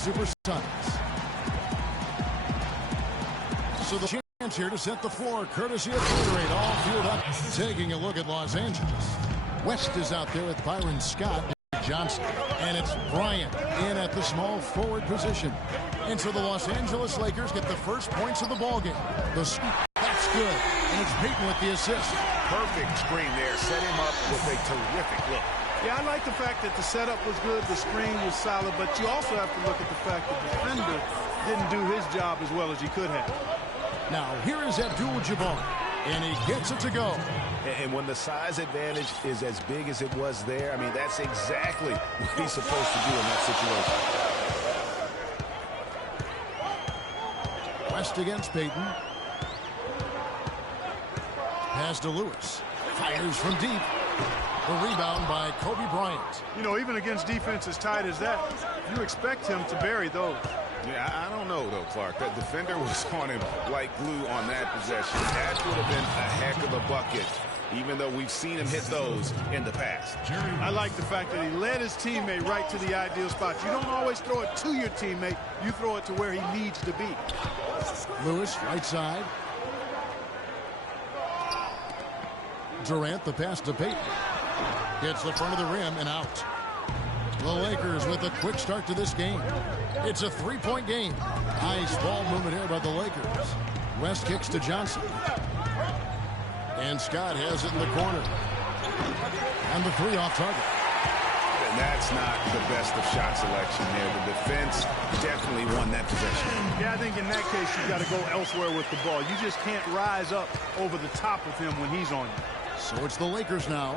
Supersonics. So the chance here to set the floor, courtesy of Gatorade, all fueled up. Taking a look at Los Angeles. West is out there with Byron Scott and Johnson. And it's Bryant in at the small forward position. And so the Los Angeles Lakers get the first points of the ballgame. That's good. And it's Payton with the assist. Perfect screen there. Set him up with a terrific look. Yeah, I like the fact that the setup was good, the screen was solid, but you also have to look at the fact that the defender didn't do his job as well as he could have. Now, here is Abdul-Jabbar, and he gets it to go. And when the size advantage is as big as it was there, I mean, that's exactly what he's supposed to do in that situation. West against Payton. Pass to Lewis. Fires from deep. The rebound by Kobe Bryant. You know, even against defense as tight as that, you expect him to bury those. Yeah, I don't know, though, Clark. That defender was on him like glue on that possession. That would have been a heck of a bucket, even though we've seen him hit those in the past. I like the fact that he led his teammate right to the ideal spot. You don't always throw it to your teammate. You throw it to where he needs to be. Lewis, right side. Durant, the pass to Payton. Hits the front of the rim and out. The Lakers with a quick start to this game. It's a three-point game. Nice ball movement here by the Lakers. West kicks to Johnson. And Scott has it in the corner. And the three off target. And that's not the best of shot selection there. The defense definitely won that possession. Yeah, I think in that case, you've got to go elsewhere with the ball. You just can't rise up over the top of him when he's on you. So it's the Lakers now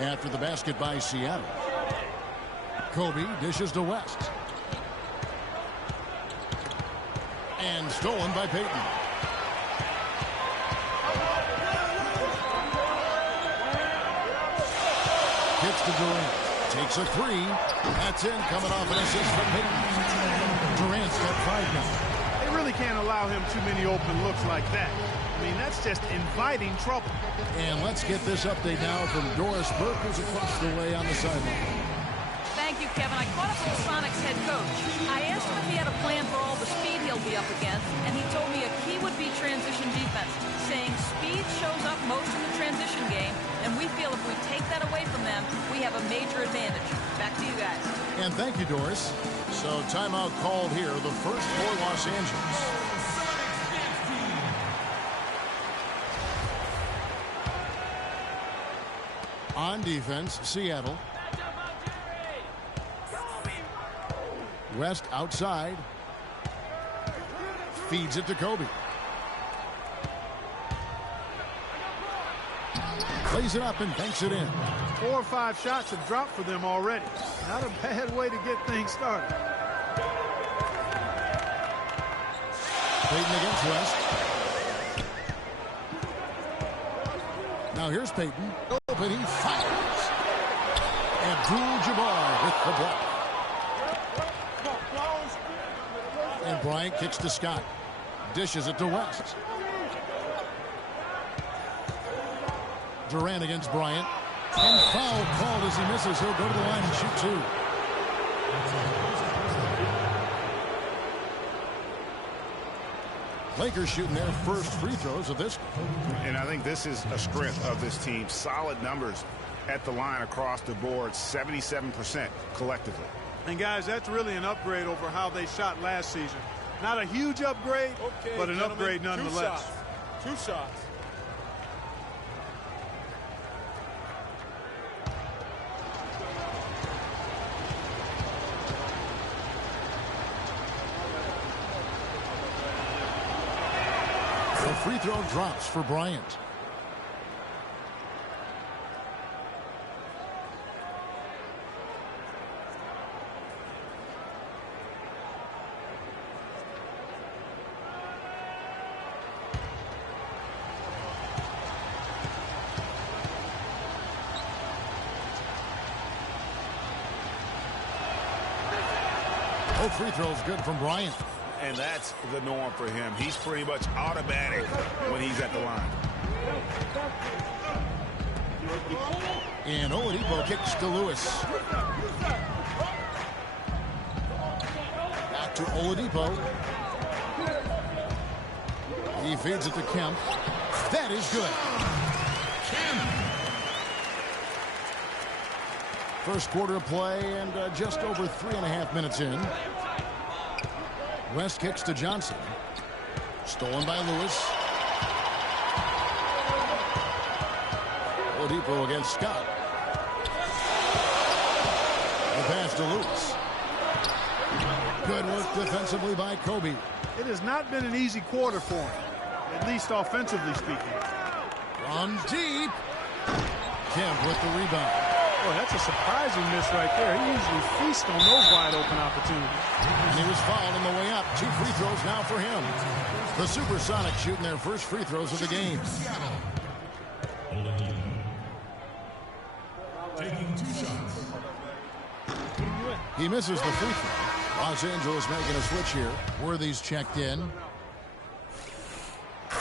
after the basket by Seattle. Kobe dishes to West. And stolen by Payton. Kicks to Durant. Takes a three. That's in, coming off an assist from Payton. Durant's got 5 now. They really can't allow him too many open looks like that. I mean, that's just inviting trouble. And let's get this update now from Doris Burke, who's across the way on the sideline. Thank you, Kevin. I caught up with the Sonics head coach. I asked him if he had a plan for all the speed he'll be up against, and he told me a key would be transition defense, saying speed shows up most in the transition game, and we feel if we take that away from them, we have a major advantage. Back to you guys. And thank you, Doris. So timeout called here, the first for Los Angeles. On defense, Seattle. West outside. Feeds it to Kobe. Plays it up and banks it in. 4 or 5 shots have dropped for them already. Not a bad way to get things started. Payton against West. Now here's Payton. But he fires. Abdul-Jabbar with the block. And Bryant kicks to Scott. Dishes it to West. Durant against Bryant. And foul called as he misses. He'll go to the line and shoot 2. Lakers shooting their first free throws of this game. And I think this is a strength of this team. Solid numbers at the line across the board. 77% collectively. And guys, that's really an upgrade over how they shot last season. Not a huge upgrade, but an upgrade nonetheless. 2 shots. The free throw drops for Bryant. Both free throws good from Bryant. And that's the norm for him. He's pretty much automatic when he's at the line. And Oladipo kicks to Lewis. to Oladipo. He feeds it to Kemp. That is good. First quarter of play and just over 3.5 minutes in. West kicks to Johnson. Stolen by Lewis. Oladipo against Scott. The pass to Lewis. Good work defensively by Kobe. It has not been an easy quarter for him, at least offensively speaking. Run deep. Kemp with the rebound. Boy, that's a surprising miss right there. He usually feasts on those wide open opportunities. And he was fouled on the way up. 2 free throws now for him. The Supersonics shooting their first free throws of the game. Taking 2 shots. He misses the free throw. Los Angeles making a switch here. Worthy's checked in.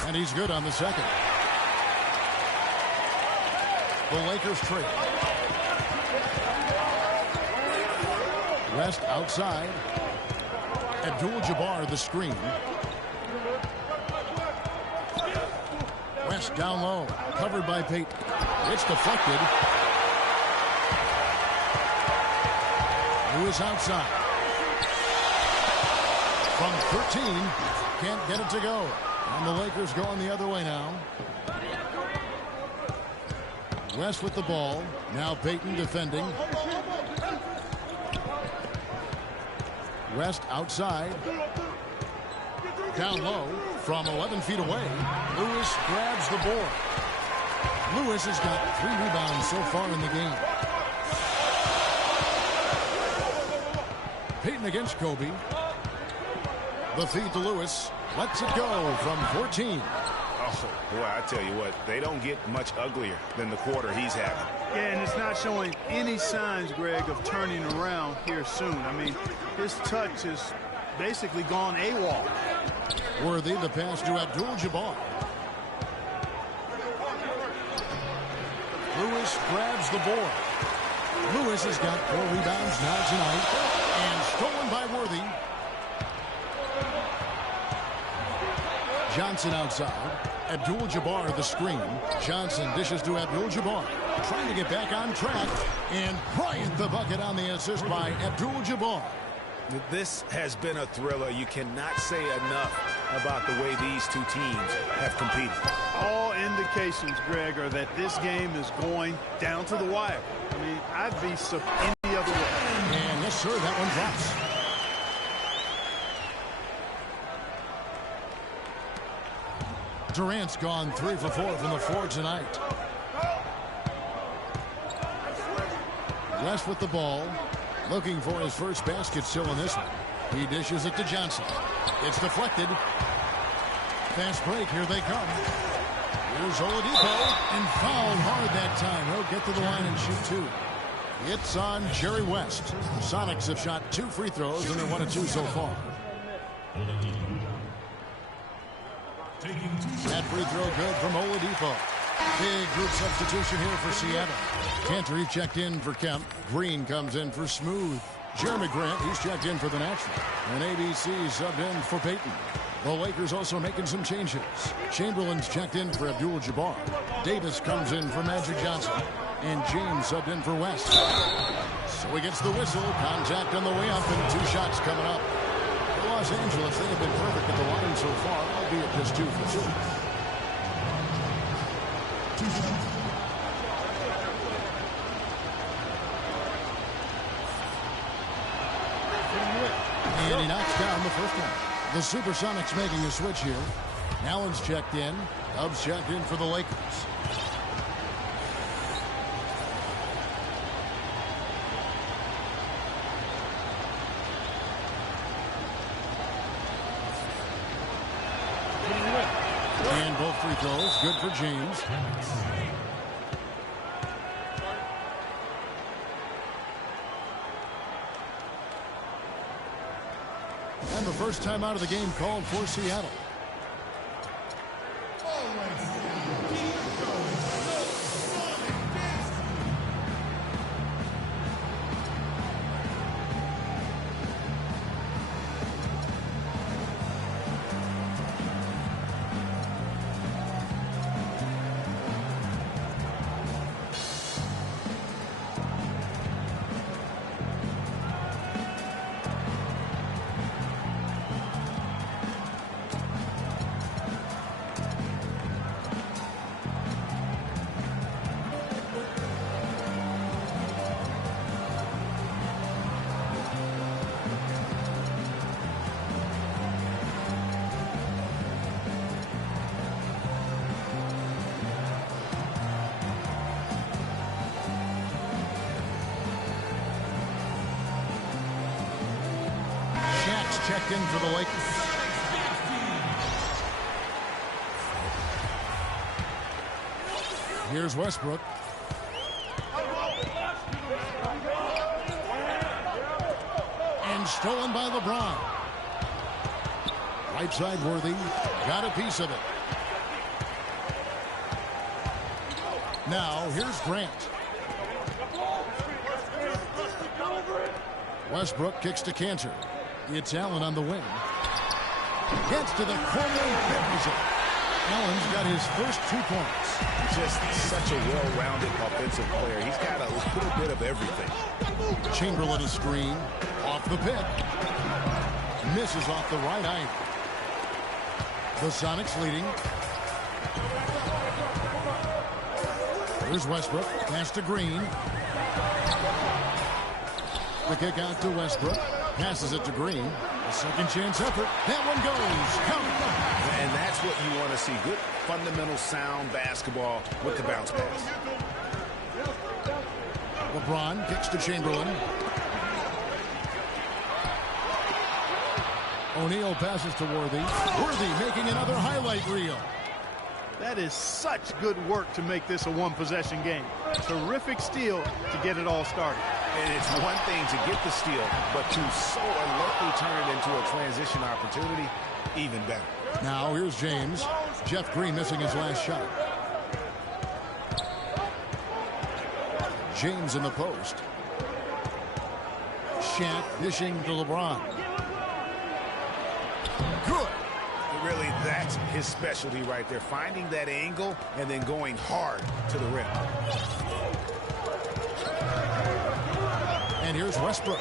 And he's good on the second. The Lakers trail. West outside. Abdul-Jabbar the screen. West down low. Covered by Payton. It's deflected. Lewis outside. From 13. Can't get it to go. And the Lakers going the other way now. West with the ball. Now Payton defending. West outside. Down low from 11 feet away. Lewis grabs the board. Lewis has got 3 rebounds so far in the game. Payton against Kobe. The feed to Lewis. Lets it go from 14. Oh, boy, I tell you what, they don't get much uglier than the quarter he's having. Yeah, and it's not showing any signs, Greg, of turning around here soon. I mean, his touch has basically gone AWOL. Worthy, the pass to Abdul-Jabbar. Lewis grabs the board. Lewis has got 4 rebounds now tonight. And stolen by Worthy. Johnson outside. Abdul-Jabbar the screen. Johnson dishes to Abdul-Jabbar. Trying to get back on track. And Bryant the bucket on the assist by Abdul-Jabbar. This has been a thriller. You cannot say enough about the way these two teams have competed. All indications, Greg, are that this game is going down to the wire. I mean, I'd be any other way. And yes, sir, that one drops. Durant's gone 3 for 4 from the floor tonight. West with the ball. Looking for his first basket still in this one. He dishes it to Johnson. It's deflected. Fast break. Here they come. Here's Oladipo. And fouled hard that time. He'll get to the line and shoot 2. It's on Jerry West. The Sonics have shot 2 free throws, and they're 1 of 2 so far. That free throw good from Oladipo. Big group substitution here for Seattle. Cantor checked in for Kemp. Green comes in for Smooth. Jeremy Grant, he's checked in for the Natural. And ABC subbed in for Payton. The Lakers also making some changes. Chamberlain's checked in for Abdul-Jabbar. Davis comes in for Magic Johnson. And James subbed in for West. So he gets the whistle. Contact on the way up and 2 shots coming up. For Los Angeles, they have been perfect at the line so far, albeit just 2 for 2. And he knocks down the first one. The Supersonics making a switch here. Allen's checked in. Dubs checked in for the Lakers. And both free throws, good for James. And the first time out of the game called for Seattle. checked in for the Lakers. Here's Westbrook. And stolen by LeBron. Right side Worthy. Got a piece of it. Now here's Grant. Westbrook kicks to Cantor. It's Allen on the wing. Gets to the corner and buries it. Allen's got his first 2 points. Just such a well-rounded offensive player. He's got a little bit of everything. Chamberlain a screen. Off the pick. Misses off the right eye. The Sonics leading. Here's Westbrook. Pass to Green. The kick out to Westbrook. Passes it to Green. A second chance effort. That one goes. Count. And that's what you want to see. Good, fundamental, sound basketball with the bounce pass. LeBron kicks to Chamberlain. O'Neal passes to Worthy. Worthy making another highlight reel. That is such good work to make this a one-possession game. Terrific steal to get it all started. And it's one thing to get the steal, but to so alertly turn it into a transition opportunity, even better. Now here's James. Jeff Green missing his last shot. James in the post. Shaq dishing to LeBron. Good. Really, that's his specialty right there. Finding that angle and then going hard to the rim. And here's Westbrook.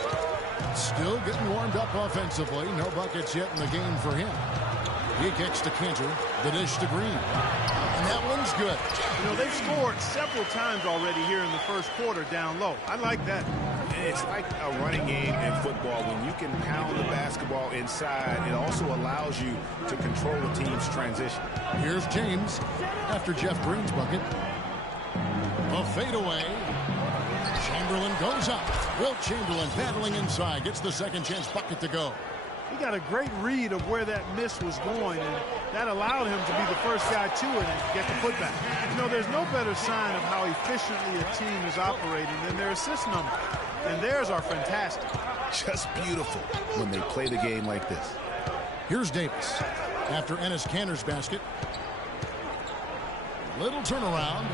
Still getting warmed up offensively. No buckets yet in the game for him. He kicks to Cantor. The dish to Green. And that one's good. You know, they've scored several times already here in the first quarter down low. I like that. It's like a running game in football. When you can pound the basketball inside, it also allows you to control the team's transition. Here's James after Jeff Green's bucket. A fadeaway. Chamberlain goes up. Wilt Chamberlain battling inside. Gets the second chance bucket to go. He got a great read of where that miss was going, and that allowed him to be the first guy to it and get the putback. You know, there's no better sign of how efficiently a team is operating than their assist number. And theirs are fantastic. Just beautiful when they play the game like this. Here's Davis after Enes Kanter's basket. Little turnaround.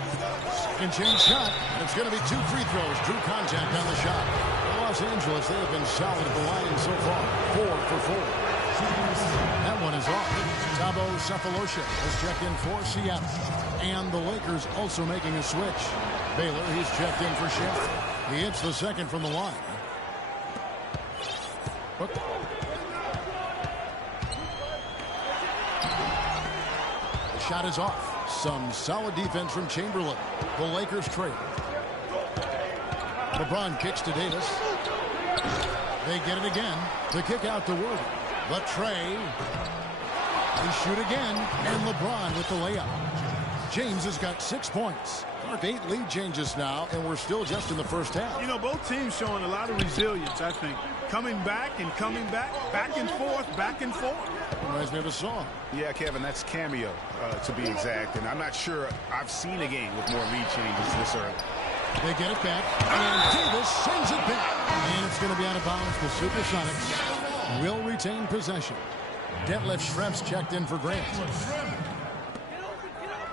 Second chance shot. And it's going to be 2 free throws. Drew contact on the shot. For Los Angeles, they have been solid at the line so far. 4 for 4. That one is off. Thabo Sefolosha has checked in for Seattle. And the Lakers also making a switch. Baylor, he's checked in for Shea. He hits the second from the line. Hook. The shot is off. Some solid defense from Chamberlain. The Lakers trail. LeBron kicks to Davis. They get it again. The kick out to Worthy. The tray. They shoot again. And LeBron with the layup. James has got 6 points. 8 lead changes now, and we're still just in the first half. You know, both teams showing a lot of resilience, I think. Coming back and coming back. Back and forth, back and forth. Reminds me of a song. Yeah, Kevin, that's Cameo, to be exact. And I'm not sure I've seen a game with more lead changes this early. They get it back, and Davis sends it back. And it's going to be out of bounds. The Supersonics will retain possession. Detlef Schrempf's checked in for Grant.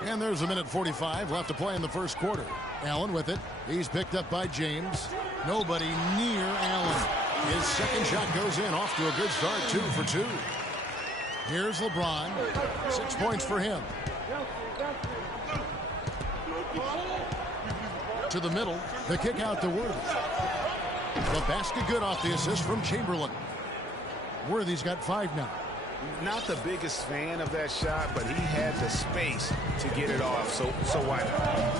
And there's a minute 45 left to play in the first quarter. Allen with it. He's picked up by James. Nobody near Allen. His second shot goes in, off to a good start, 2 for 2. Here's LeBron. 6 points for him. To the middle. The kick out to Worthy. The basket good off the assist from Chamberlain. Worthy's got 5 now. Not the biggest fan of that shot, but he had the space to get it off, so why not?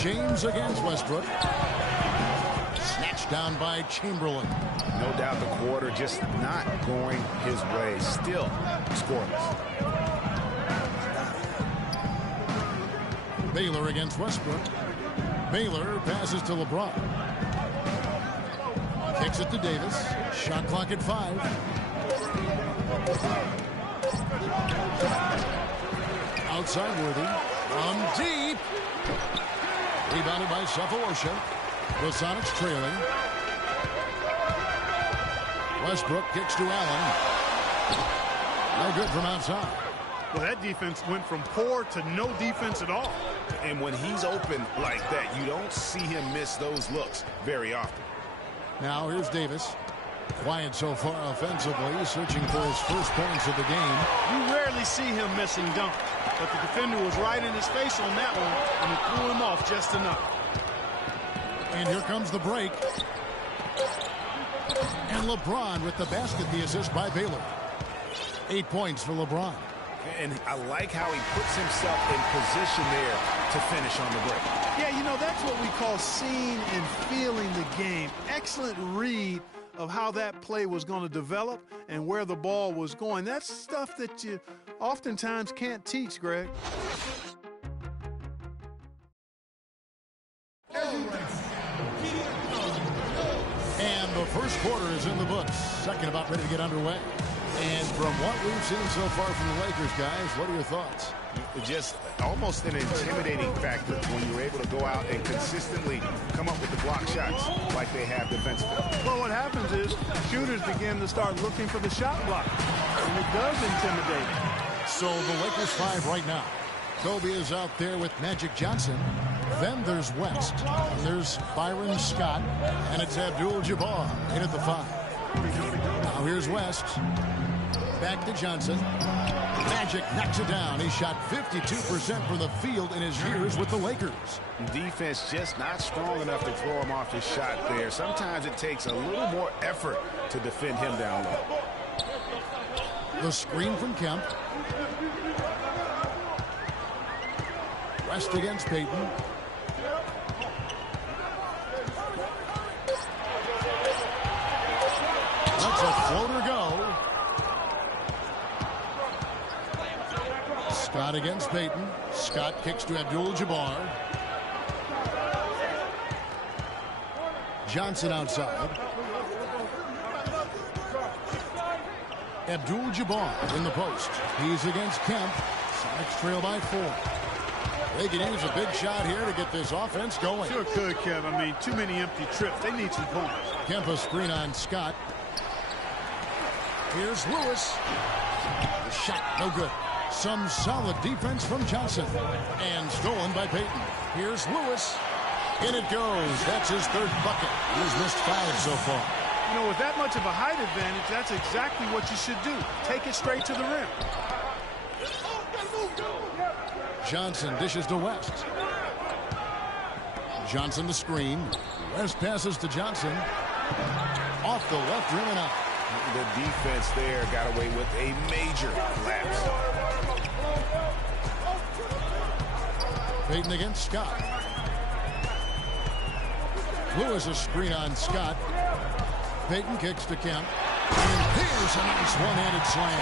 James against Westbrook. Snatched down by Chamberlain. No doubt the quarter just not going his way. Still scoreless. Baylor against Westbrook. Baylor passes to LeBron. Kicks it to Davis. Shot clock at 5. Outside Worthy. From deep. Rebounded by Sefolosha. The Sonics trailing. Westbrook kicks to Allen. No good from outside. Well, that defense went from poor to no defense at all. And when he's open like that, you don't see him miss those looks very often. Now here's Davis. Quiet so far offensively, searching for his first points of the game. You rarely see him missing dunk, but the defender was right in his face on that one, and it threw him off just enough. And here comes the break. And LeBron with the basket, the assist by Baylor. 8 points for LeBron. And I like how he puts himself in position there to finish on the break. Yeah, you know, that's what we call seeing and feeling the game. Excellent read of how that play was going to develop and where the ball was going. That's stuff that you oftentimes can't teach, Greg. And the first quarter is in the books. Second about ready to get underway. And from what we've seen so far from the Lakers, guys, what are your thoughts? Just almost an intimidating factor when you're able to go out and consistently come up with the block shots like they have defensively. Well, what happens is shooters begin to start looking for the shot block, and it does intimidate. So the Lakers 5 right now. Kobe is out there with Magic Johnson. Then there's West. And there's Byron Scott. And it's Abdul-Jabbar in at the 5. Now here's West. Back to Johnson. Magic knocks it down. He shot 52% from the field in his years with the Lakers. Defense just not strong enough to throw him off his shot there. Sometimes it takes a little more effort to defend him down low. The screen from Kemp. West against Payton. That's a floater go. Scott against Payton. Scott kicks to Abdul-Jabbar. Johnson outside. Abdul-Jabbar in the post. He's against Kemp. Sonics trail by 4. They can use a big shot here to get this offense going. Sure could, Kev. I mean, too many empty trips. They need some points. Kemp a screen on Scott. Here's Lewis. The shot, no good. Some solid defense from Johnson. And stolen by Payton. Here's Lewis. In it goes. That's his third bucket. He's missed 5 so far. You know, with that much of a height advantage, that's exactly what you should do. Take it straight to the rim. Johnson dishes to West. Johnson the screen. West passes to Johnson. Off the left rim and out. The defense there got away with a major lapse. Payton against Scott. Lewis a screen on Scott. Payton kicks to Kemp. And here's a nice one-handed slam.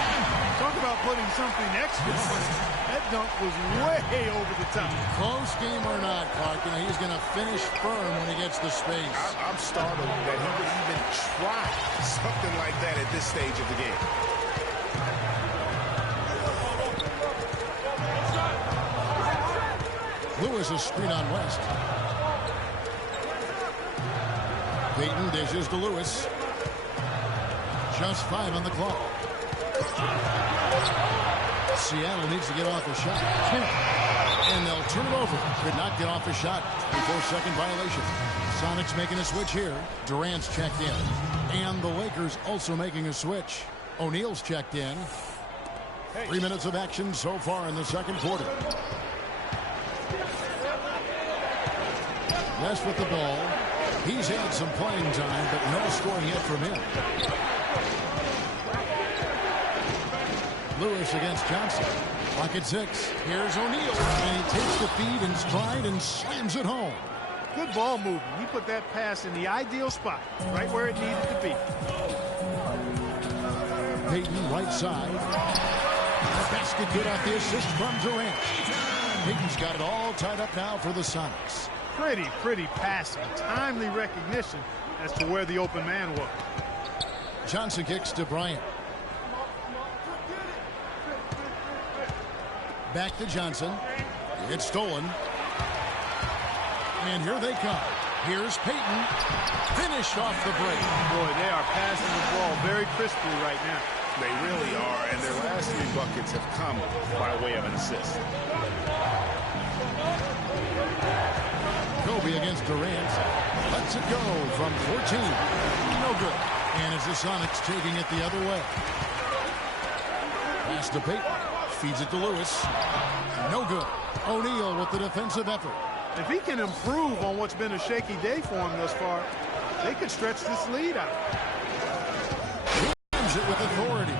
Talk about putting something extra on it. That dunk was way over the top. Close game or not, Clark, you know, he's going to finish firm when he gets the space. I'm startled that he would even try something like that at this stage of the game. Lewis a screen on West. Payton dishes to Lewis. Just 5 on the clock. Seattle needs to get off a shot. And they'll turn it over. Could not get off a shot before second violation. Sonics making a switch here. Durant's checked in. And the Lakers also making a switch. O'Neal's checked in. 3 minutes of action so far in the second quarter. West with the ball. He's had some playing time, but no scoring yet from him. Lewis against Johnson. Clock at 6. Here's O'Neal. And he takes the feed in stride and slams it home. Good ball movement. He put that pass in the ideal spot, right where it needed to be. Payton right side. The basket good off the assist from Durant. Payton's got it all tied up now for the Sonics. Pretty passing. Timely recognition. as to where the open man was. Johnson kicks to Bryant. Back to Johnson. It's stolen. And here they come. Here's Payton. Finished off the break. Boy, they are passing the ball very crisply right now. They really are, and their last 3 buckets have come by way of an assist. Kobe against Durant. Lets it go from 14. No good. And it's the Sonics taking it the other way. Pass to Payton. Feeds it to Lewis. No good. O'Neal with the defensive effort. If he can improve on what's been a shaky day for him thus far, they could stretch this lead out. It with authority.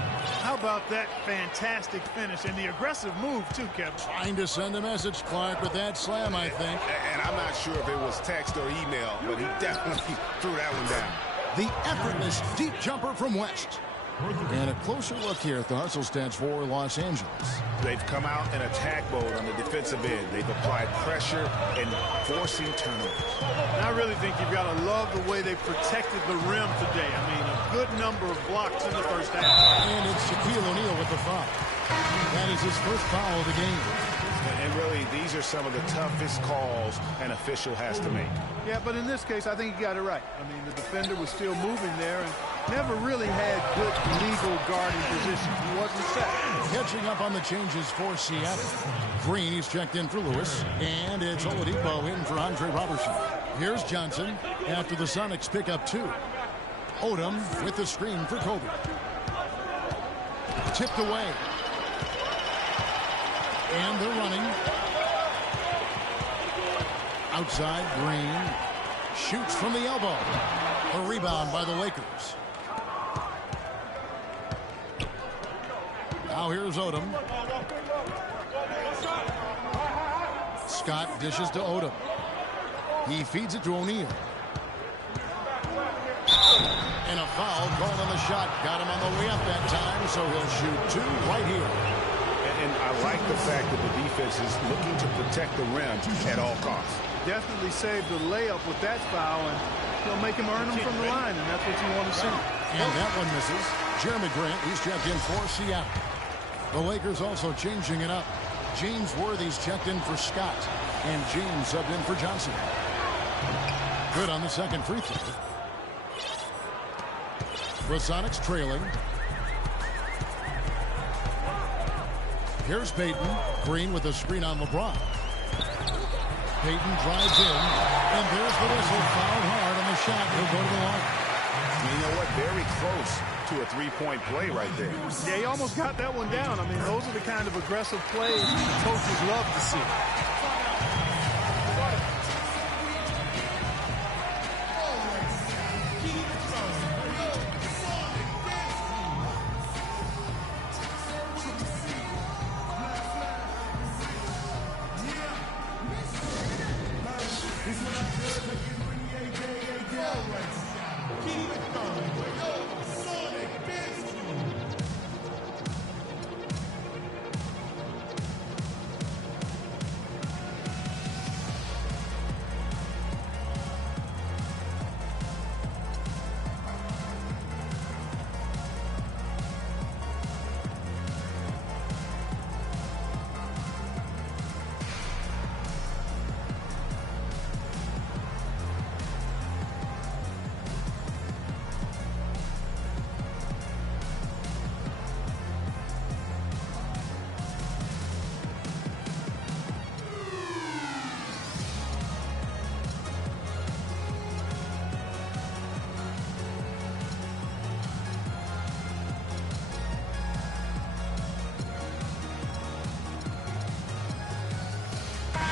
How about that fantastic finish and the aggressive move too, Kevin? Trying to send a message, Clark, with that slam, I think. And I'm not sure if it was text or email, but he definitely threw that one down. The effortless deep jumper from West. And a closer look here at the hustle stats for Los Angeles. They've come out in attack mode on the defensive end. They've applied pressure and forcing turnovers. And I really think you've got to love the way they protected the rim today. I mean, a good number of blocks in the first half. And it's Shaquille O'Neal with the foul. That is his first foul of the game. And really, these are some of the toughest calls an official has to make. Yeah, but in this case, I think he got it right. I mean, the defender was still moving there and never really had good legal guarding position. He wasn't set. Catching up on the changes for Seattle. Green, he's checked in for Lewis. And it's Oladipo in for Andre Robertson. Here's Johnson after the Sonics pick up 2. Odom with the screen for Kobe. Tipped away. And they're running. Outside, Green shoots from the elbow. A rebound by the Lakers. Now here's Odom. Scott dishes to Odom. He feeds it to O'Neal. And a foul called on the shot. Got him on the way up that time, so he'll shoot 2 right here. And I like the fact that the defense is looking to protect the rim at all costs. Definitely saved the layup with that foul, and he'll make him earn them from the line, and that's what you want to see. And that one misses. Jeremy Grant, he's checked in for Seattle. The Lakers also changing it up. James Worthy's checked in for Scott, and James subbed in for Johnson. Good on the second free throw. The Sonics trailing. Here's Payton. Green with a screen on LeBron. Payton drives in, and there's the whistle. Fouled hard on the shot. He'll go to the line. You know what? Very close to a 3-point play right there. Yeah, he almost got that one down. I mean, those are the kind of aggressive plays coaches love to see.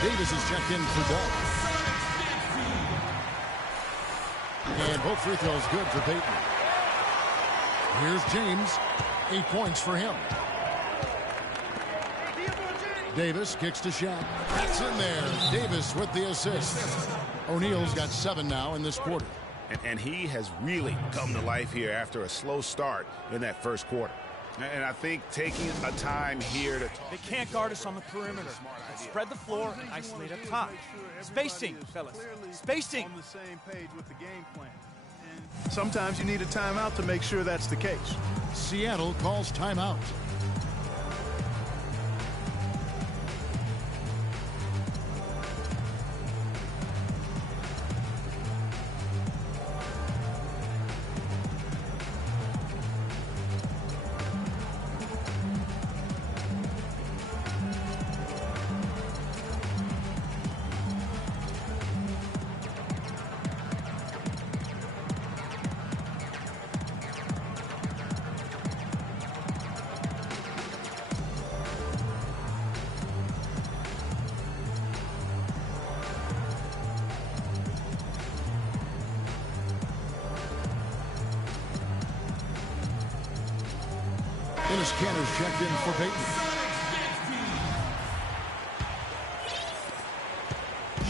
Davis is checked in for Doug. And both free throws good for Payton. Here's James. 8 points for him. Davis kicks to Shaq. That's in there. Davis with the assist. O'Neal's got 7 now in this quarter. And he has really come to life here after a slow start in that first quarter. And I think taking a time here to... They can't guard us on the perimeter. Spread the floor and isolate up top. Spacing, fellas. Spacing. On the same page with the game plan. Sometimes you need a timeout to make sure that's the case. Seattle calls timeout. Dennis Cantor's checked in for Peyton.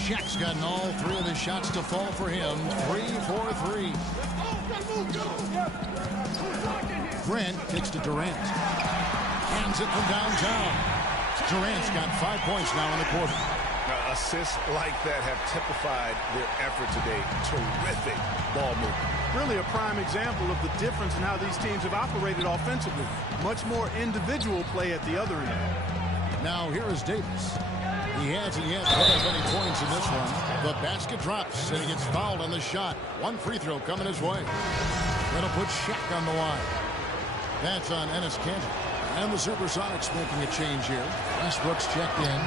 Shaq's gotten all 3 of his shots to fall for him. 3 for 3. Grant kicks to Durant. Hands it from downtown. Durant's got 5 points now in the quarter. Now, assists like that have typified their effort today. Terrific ball movement. Really a prime example of the difference in how these teams have operated offensively. Much more individual play at the other end. Now here is Davis. He hasn't yet put up any points in this one. The basket drops and he gets fouled on the shot. 1 free throw coming his way. That'll put Shaq on the line. That's on Enes Kanter. And the Supersonics making a change here. Westbrook's checked in.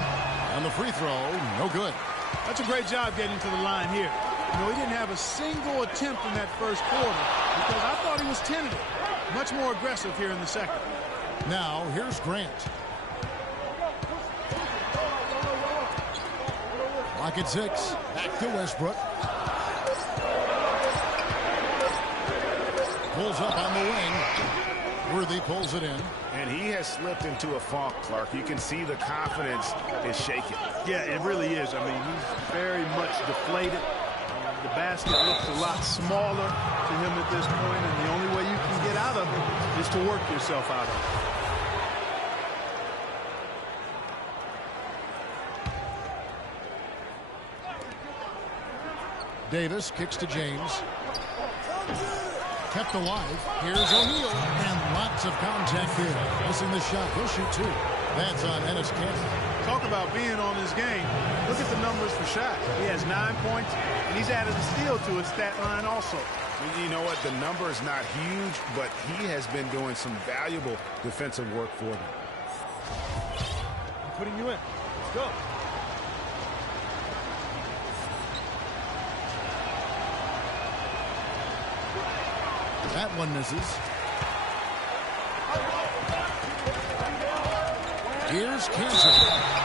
On the free throw, no good. That's a great job getting to the line here. You know, he didn't have a single attempt in that first quarter because I thought he was tentative. Much more aggressive here in the second. Now, here's Grant. Clock at 6. Back to Westbrook. Pulls up on the wing. Worthy pulls it in. And he has slipped into a funk, Clark. You can see the confidence is shaking. Yeah, it really is. I mean, he's very much deflated. The basket looks a lot smaller to him at this point, and the only way you can get out of it is to work yourself out of it. Davis kicks to James. Kept alive. Here's O'Neal. And lots of contact here. Missing the shot. He'll shoot 2. That's on Enes Kanter. Talk about being on his game. Look at the numbers for Shaq. He has 9 points, and he's added a steal to his stat line also. You know what? The number is not huge, but he has been doing some valuable defensive work for them. I'm putting you in. Let's go. That one misses. Here's Kanter.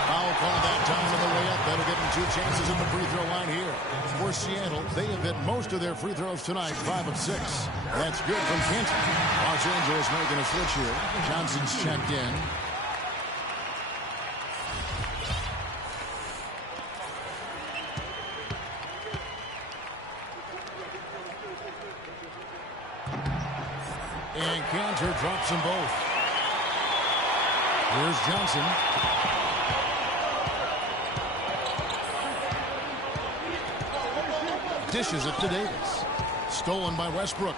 Foul call that time on the way up. That'll give him 2 chances at the free throw line here. For Seattle, they have hit most of their free throws tonight, 5 of 6. That's good from Kanter. Los Angeles making a switch here. Johnson's checked in. And Kanter drops them both. Here's Johnson. Dishes it to Davis. Stolen by Westbrook.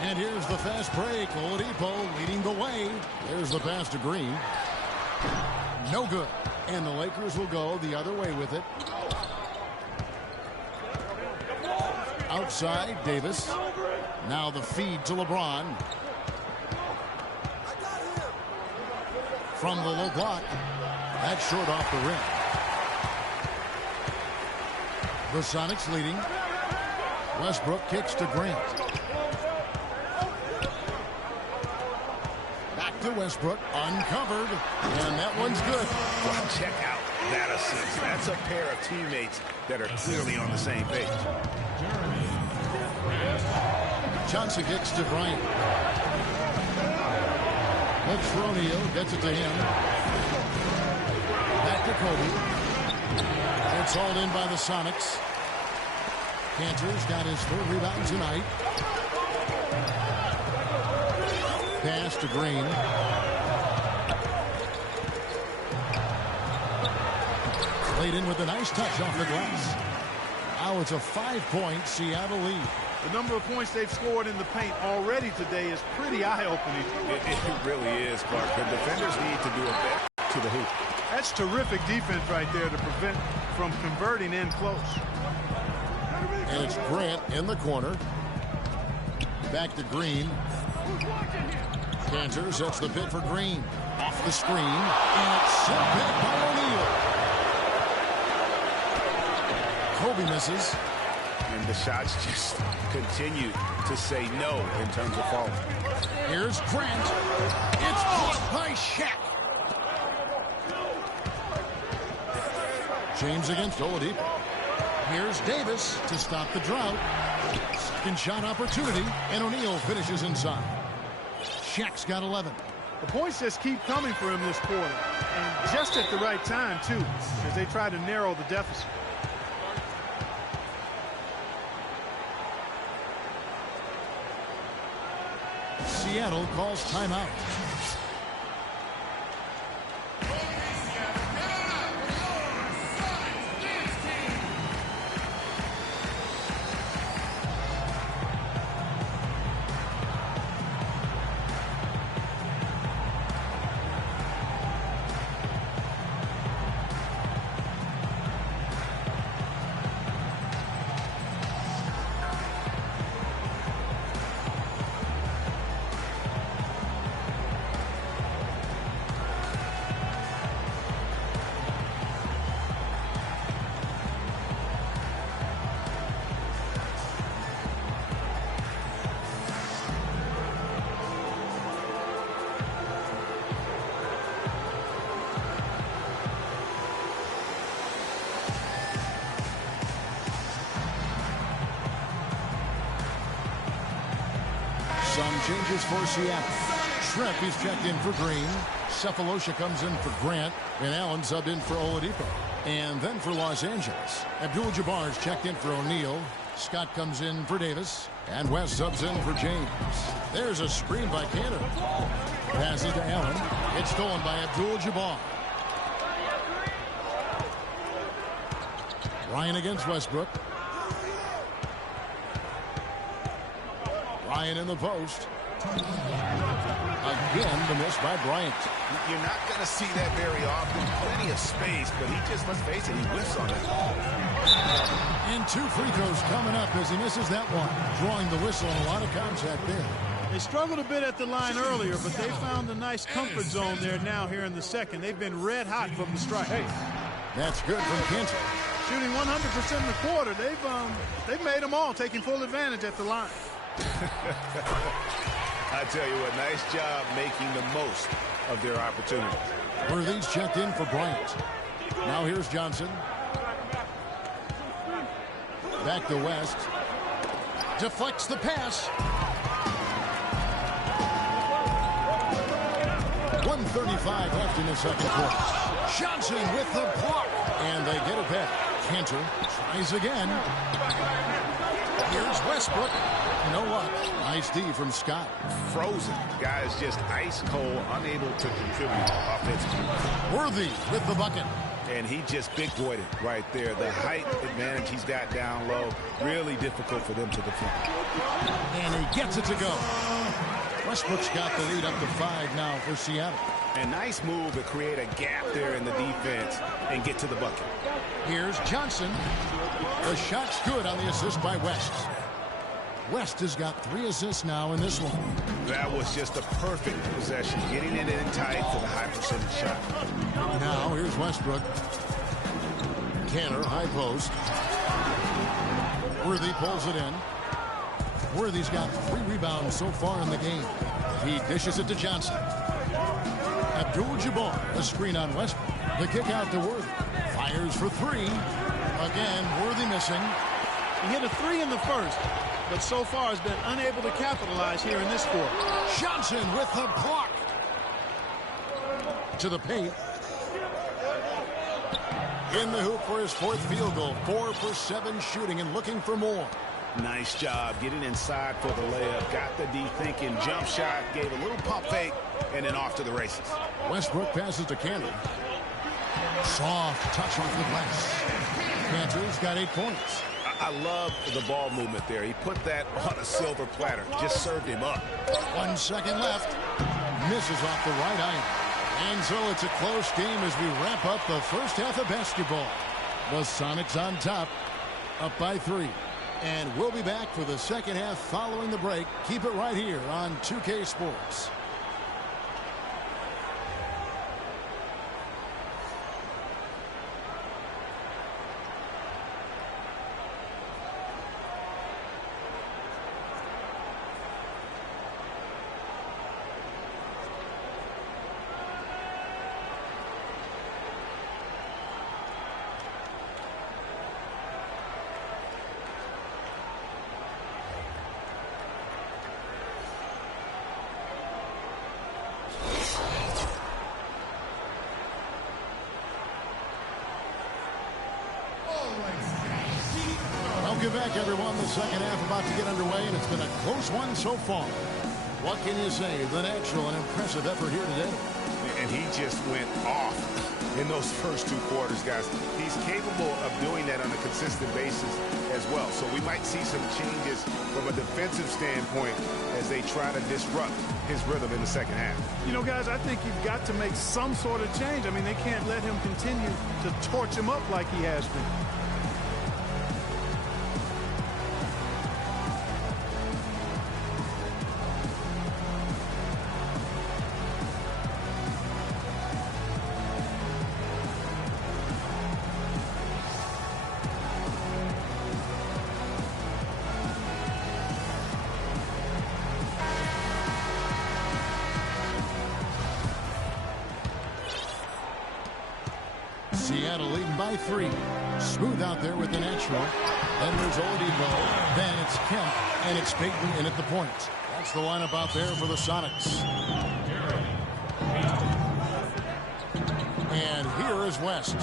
And here's the fast break. Oladipo leading the way. There's the pass to Green. No good. And the Lakers will go the other way with it. Outside, Davis. Now the feed to LeBron. From the low block. That's short off the rim. The Sonics leading. Westbrook kicks to Grant. Back to Westbrook. Uncovered. And that one's good. Well, check out that assist. That's a pair of teammates that are clearly on the same page. Johnson kicks to Bryant. Looks for O'Neal. Gets it to him. Back to Kobe. It's hauled in by the Sonics. Kanter's got his 3rd rebound tonight. Pass to Green. Laid in with a nice touch off the glass. Now it's a 5-point Seattle lead. The number of points they've scored in the paint already today is pretty eye-opening. It really is, Clark. The defenders need to do a better to the hoop. That's terrific defense right there to prevent from converting in close. And it's Grant in the corner. Back to Green. Cantor sets the pit for Green. Off the screen. And it's sent back by O'Neal. Kobe misses. And the shots just continue to say no in terms of falling. Here's Grant. It's blocked by Shaq. James against Oladipo. Here's Davis to stop the drought. Second shot opportunity, and O'Neal finishes inside. Shaq's got 11. The points just keep coming for him this quarter, and just at the right time, too, as they try to narrow the deficit. Seattle calls timeout. Some changes for Seattle. Shrek is checked in for Green. Cephalosha comes in for Grant. And Allen subbed in for Oladipo. And then for Los Angeles, Abdul-Jabbar is checked in for O'Neal. Scott comes in for Davis. And West subs in for James. There's a screen by Cantor. Passes to Allen. It's stolen by Abdul-Jabbar. Ryan against Westbrook. Ryan in the post. Again, the miss by Bryant. You're not going to see that very often. Plenty of space, but he just, let's face it, he whiffs on it. And 2 free throws coming up as he misses that one. Drawing the whistle and a lot of contact there. They struggled a bit at the line earlier, but they found a nice comfort zone there now here in the second. They've been red hot from the strike. That's good from Cantor. Shooting 100% in the quarter. They've made them all, taking full advantage at the line. I tell you what, nice job making the most of their opportunities. Worthy's checked in for Bryant. Now here's Johnson. Back to West. Deflects the pass. 1:35 left in the second quarter. Johnson with the block. And they get it back. Cantor tries again. Here's Westbrook. No luck. Nice D from Scott. Frozen. Guys just ice cold, unable to contribute offensively. Worthy with the bucket. And he just big boyed it right there. The height advantage he's got down low, really difficult for them to defend. And he gets it to go. Westbrook's got the lead up to 5 now for Seattle. And nice move to create a gap there in the defense and get to the bucket. Here's Johnson. The shot's good on the assist by West. West has got 3 assists now in this one. That was just a perfect possession, getting it in tight for the high percentage shot. Now here's Westbrook. Cantor, high post. Worthy pulls it in. Worthy's got 3 rebounds so far in the game. He dishes it to Johnson. Abdul-Jabbar, a screen on Westbrook. The kick out to Worthy. Fires for 3. Again, Worthy missing. He hit a 3 in the first, but so far has been unable to capitalize here in this quarter. Johnson with the block. To the paint. In the hoop for his 4th field goal. 4 for 7 shooting and looking for more. Nice job getting inside for the layup. Got the D thinking. Jump shot. Gave a little pump fake. And then off to the races. Westbrook passes to Cantor. Soft touch off the glass. Cantor's got 8 points. I love the ball movement there. He put that on a silver platter. Just served him up. 1 second left. Misses off the right iron. And so it's a close game as we wrap up the first half of basketball. The Sonics on top, up by 3. And we'll be back for the second half following the break. Keep it right here on 2K Sports. Welcome back, everyone. The second half about to get underway, and it's been a close one so far. What can you say? The natural and impressive effort here today. And he just went off in those first 2 quarters, guys. He's capable of doing that on a consistent basis as well. So we might see some changes from a defensive standpoint as they try to disrupt his rhythm in the second half. You know, guys, I think you've got to make some sort of change. I mean, they can't let him continue to torch him up like he has been. Seattle leading by 3. Smooth out there with the natural. Then there's Oladipo. Then it's Kemp. And it's Payton in at the point. That's the lineup out there for the Sonics. And here is West.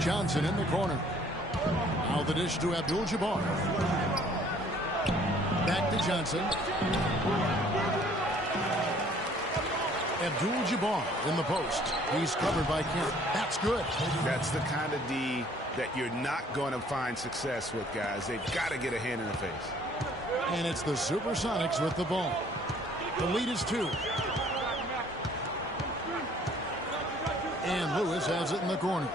Johnson in the corner. Now the dish to Abdul-Jabbar. Back to Johnson. Abdul-Jabbar in the post. He's covered by Kemp. That's good. That's the kind of D that you're not going to find success with, guys. They've got to get a hand in the face. And it's the Supersonics with the ball. The lead is 2. And Lewis has it in the corner.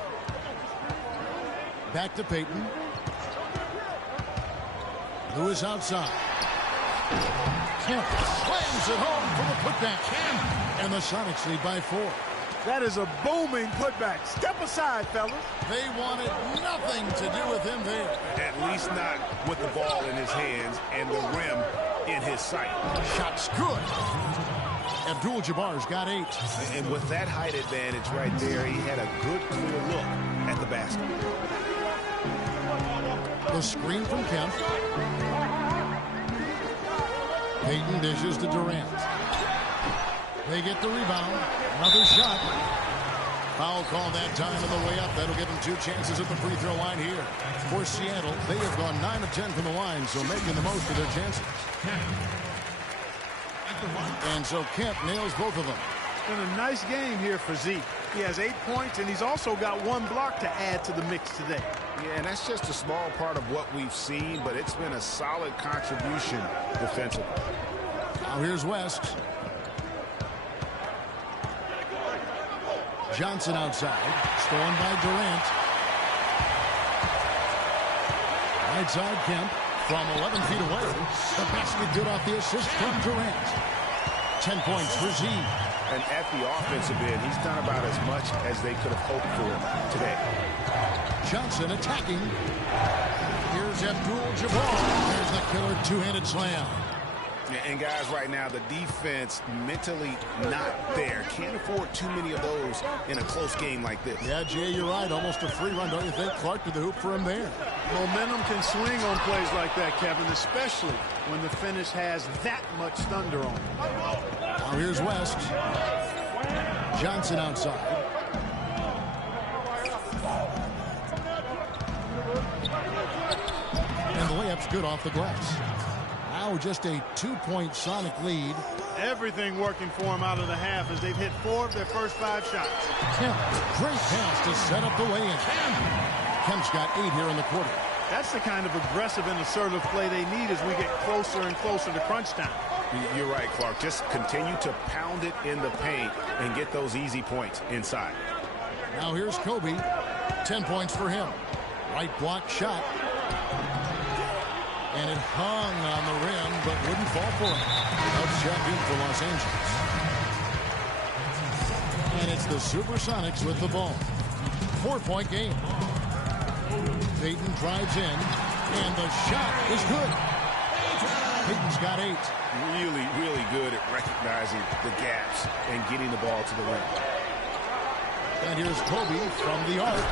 Back to Payton. Lewis outside. Kemp slams it home for the putback. Kemp. And the Sonics lead by 4. That is a booming putback. Step aside, fellas. They wanted nothing to do with him there. At least not with the ball in his hands and the rim in his sight. Shot's good. Abdul-Jabbar's got 8. And with that height advantage right there, he had a good, clear look at the basket. The screen from Kemp. Payton dishes to Durant. They get the rebound. Another shot. Foul call that time on the way up. That'll give them 2 chances at the free throw line here. For Seattle, they have gone 9 of 10 from the line, so making the most of their chances. And so Kemp nails both of them. It's been a nice game here for Zeke. He has 8 points, and he's also got 1 block to add to the mix today. Yeah, and that's just a small part of what we've seen, but it's been a solid contribution defensively. Now here's West. Johnson outside. Stolen by Durant. Right side Kemp from 11 feet away. The basket good off the assist from Durant. 10 points for Z. And at the offensive end, he's done about as much as they could have hoped for today. Johnson attacking. Here's Abdul-Jabbar. There's the killer 2-handed slam. And guys, right now, the defense mentally not there. Can't afford too many of those in a close game like this. Yeah, Jay, you're right. Almost a free run, don't you think? Clark to the hoop for him there. Momentum can swing on plays like that, Kevin, especially when the finish has that much thunder on it. Now here's West. Johnson outside. And the layup's good off the glass. Now just a 2-point Sonic lead. Everything working for him out of the half as they've hit 4 of their first 5 shots. Kemp, great pass to set up the lay-in. Kemp's got 8 here in the quarter. That's the kind of aggressive and assertive play they need as we get closer and closer to crunch time. You're right, Clark. Just continue to pound it in the paint and get those easy points inside. Now here's Kobe. 10 points for him. Right block shot. And it hung on the rim, but wouldn't fall for him. Helps check in for Los Angeles. And it's the Supersonics with the ball. 4-point game. Payton drives in, and the shot is good. Payton's got 8. Really, really good at recognizing the gaps and getting the ball to the rim. And here's Kobe from the arc,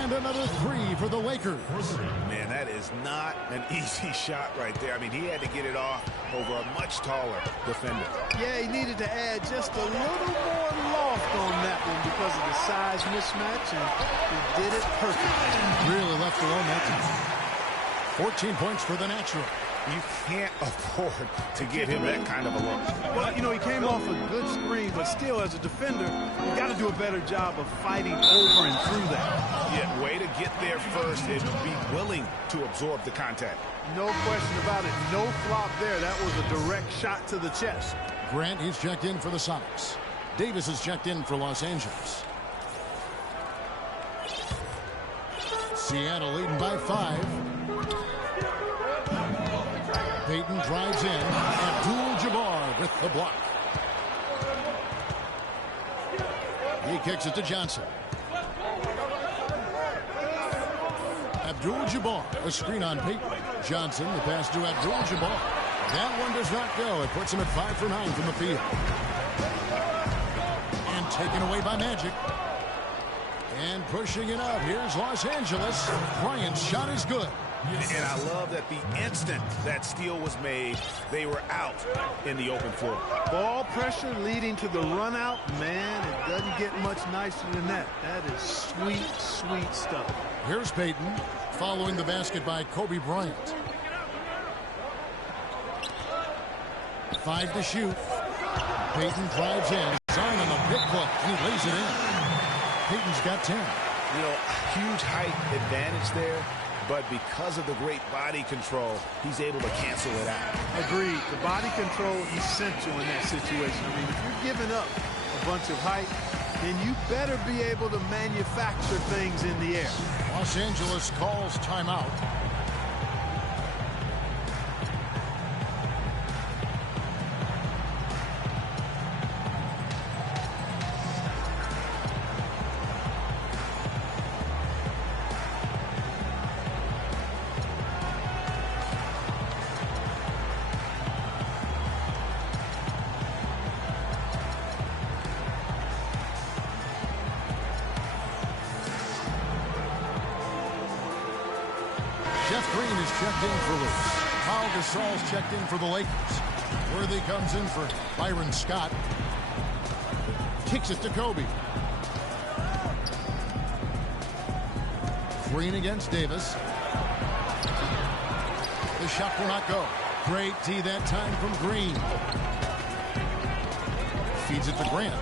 and another 3 for the Lakers. Man, that is not an easy shot right there. I mean, he had to get it off over a much taller defender. Yeah, he needed to add just a little more loft on that one because of the size mismatch, and he did it perfectly. Really left alone that time. 14 points for the natural. You can't afford to give him that kind of a look. Well, you know, he came off a good screen, but still, as a defender, you got to do a better job of fighting over and through that. Yeah, way to get there first and be willing to absorb the contact. No question about it. No flop there. That was a direct shot to the chest. Grant, he's checked in for the Sonics. Davis is checked in for Los Angeles. Seattle leading by 5. Payton drives in. Abdul-Jabbar with the block. He kicks it to Johnson. Abdul-Jabbar, a screen on Payton. Johnson, the pass to Abdul-Jabbar. That one does not go. It puts him at 5 for 9 from the field. And taken away by Magic. And pushing it up. Here's Los Angeles. Bryant's shot is good. And I love that the instant that steal was made, they were out in the open floor. Ball pressure leading to the run out. Man, it doesn't get much nicer than that. That is sweet, sweet stuff. Here's Payton following the basket by Kobe Bryant. 5 to shoot. Payton drives in. Zion on the pick hook, and he lays it in. Payton's got 10. You know, huge height advantage there. But because of the great body control, he's able to cancel it out. Agreed. The body control essential in that situation. I mean, if you're giving up a bunch of height, then you better be able to manufacture things in the air. Los Angeles calls timeout. Jeff Green is checked in for Lewis. Pau Gasol's checked in for the Lakers. Worthy comes in for Byron Scott. Kicks it to Kobe. Green against Davis. The shot will not go. Great D that time from Green. Feeds it to Grant.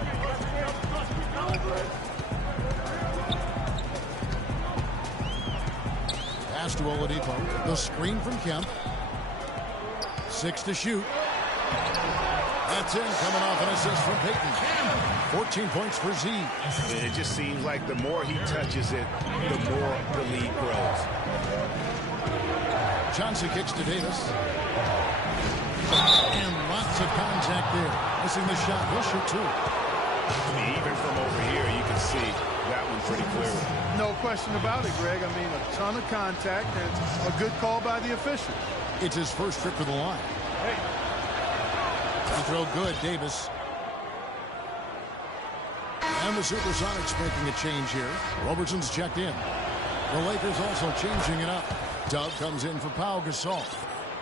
Pass to Oladipo. The screen from Kemp. 6 to shoot. That's in, coming off an assist from Payton. 14 points for Z. It just seems like the more he touches it, the more the lead grows. Johnson kicks to Davis. And lots of contact there. Missing the shot. He'll shoot 2. I mean, even from over here, you can see that one pretty clearly. No question about it, Greg. I mean, a ton of contact and a good call by the official. It's his first trip to the line. Hey. The throw good, Davis. And the Supersonics making a change here. Robertson's checked in. The Lakers also changing it up. Doug comes in for Pau Gasol.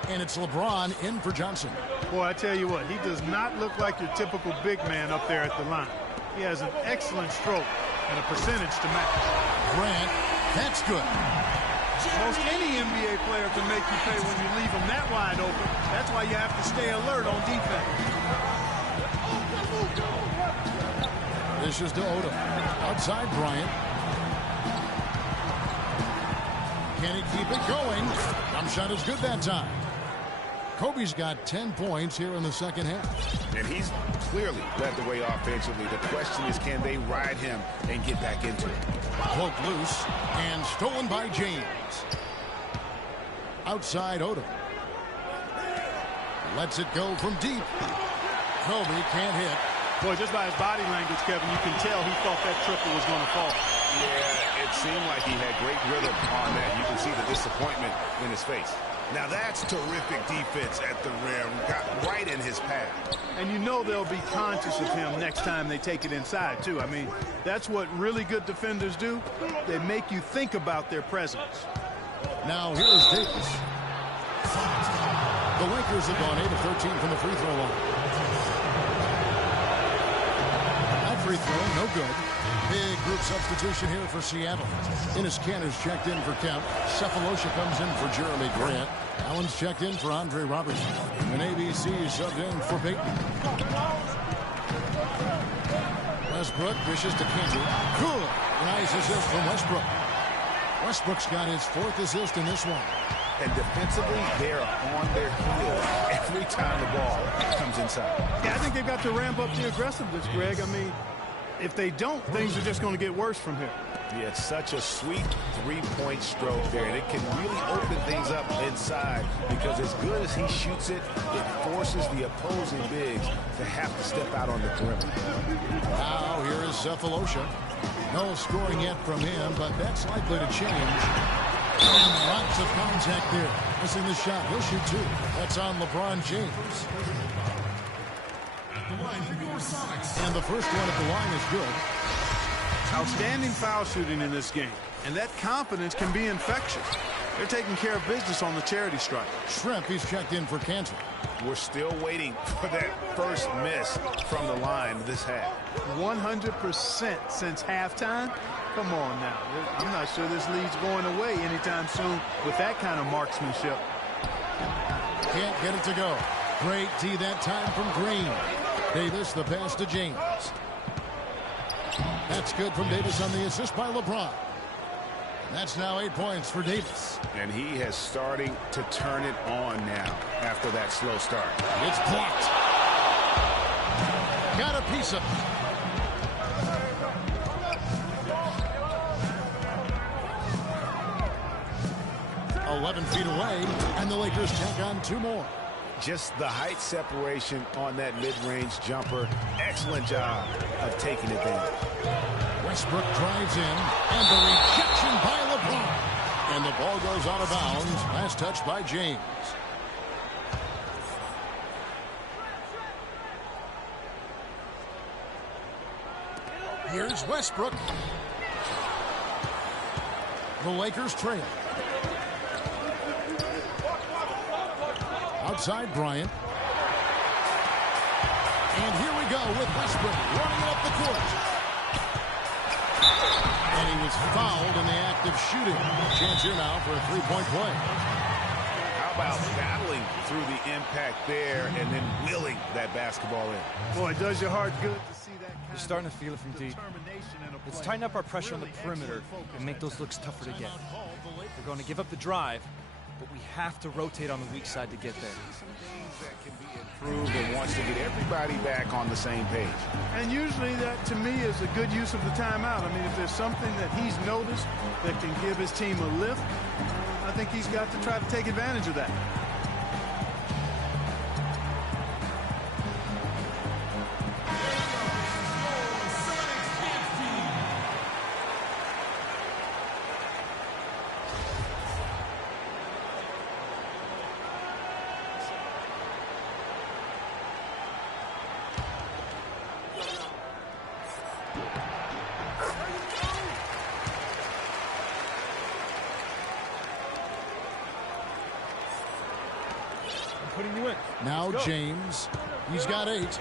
And it's LeBron in for Johnson. Boy, I tell you what, he does not look like your typical big man up there at the line. He has an excellent stroke and a percentage to match. Grant, that's good. Most any NBA player can make you pay when you leave him that wide open. That's why you have to stay alert on defense. This is to Odom. Outside Bryant. Can he keep it going? Jump shot is good that time. Kobe's got 10 points here in the second half. And he's clearly led the way offensively. The question is, can they ride him and get back into it? Poked loose and stolen by James. Outside Odom. Lets it go from deep. Kobe can't hit. Boy, just by his body language, Kevin, you can tell he thought that triple was going to fall. Yeah, it seemed like he had great rhythm on that. You can see the disappointment in his face. Now that's terrific defense at the rim. Got right in his path. And you know they'll be conscious of him next time they take it inside, too. I mean, that's what really good defenders do. They make you think about their presence. Now here's Davis. The Lakers have gone 8 of 13 from the free throw line. That free throw, no good. Big group substitution here for Seattle. Enes Kanter's checked in for Kemp. Cephalosha comes in for Jeremy Grant. Allen's checked in for Andre Robertson. And ABC subbed in for Payton. Westbrook dishes to Kanter. Good. Nice assist from Westbrook. Westbrook's got his 4th assist in this one. And defensively, they're on their heels every time the ball comes inside. Yeah, I think they've got to ramp up the aggressiveness, Greg. I mean, if they don't, things are just going to get worse from here. Yeah, it's such a sweet three-point stroke there. And it can really open things up inside because as good as he shoots it, it forces the opposing bigs to have to step out on the perimeter. Now here is Cephalosha. No scoring yet from him, but that's likely to change. And lots of contact there. Missing the shot. He'll shoot 2. That's on LeBron James. And the first one at the line is good. Outstanding foul shooting in this game. And that confidence can be infectious. They're taking care of business on the charity stripe. Shrimp, he's checked in for Kanter. We're still waiting for that first miss from the line this half. 100% since halftime. Come on now. I'm not sure this lead's going away anytime soon with that kind of marksmanship. Can't get it to go. Great D that time from Green. Davis, the pass to James. That's good from Davis on the assist by LeBron. That's now 8 points for Davis. And he has starting to turn it on now after that slow start. It's blocked. Got a piece of it. 11 feet away, and the Lakers tack on 2 more. Just the height separation on that mid-range jumper. Excellent job of taking advantage. Westbrook drives in, and the rejection by LeBron. And the ball goes out of bounds. Last touch by James. Here's Westbrook. The Lakers trail. Outside Bryant. And here we go with Westbrook running up the court. And he was fouled in the act of shooting. Chance here now for a 3-point play. How about battling through the impact there and then wheeling that basketball in? Boy, it does your heart good to see that kind You're starting to feel it from deep. Let's tighten up our pressure on the perimeter and make those looks tougher to get. They're going to give up the drive, but we have to rotate on the weak side to get there. That can be improved and wants to get everybody back on the same page. And usually that, to me, is a good use of the timeout. I mean, if there's something that he's noticed that can give his team a lift, I think he's got to try to take advantage of that. Putting you in. Now James. He's got 8.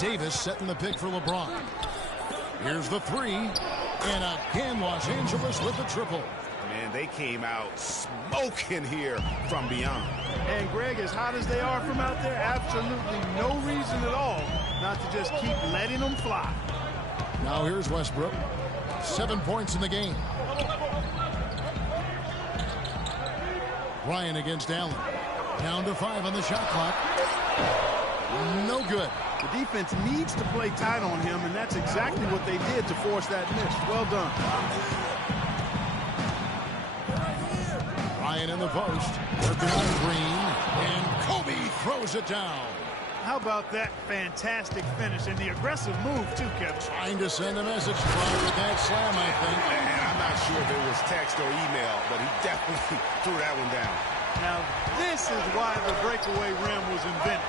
Davis setting the pick for LeBron. Here's the 3. And again, Los Angeles with the triple. Man, they came out smoking here from beyond. And Greg, as hot as they are from out there, absolutely no reason at all not to just keep letting them fly. Now here's Westbrook. 7 points in the game. Ryan against Allen. Down to 5 on the shot clock. No good. The defense needs to play tight on him, and that's exactly what they did to force that miss. Well done. Ryan in the post. Working on Green. And Kobe throws it down. How about that fantastic finish and the aggressive move, too, Kevin? Trying to send a message with that slam, I think. And I'm not sure if it was text or email, but he definitely threw that one down. Now, this is why the breakaway rim was invented,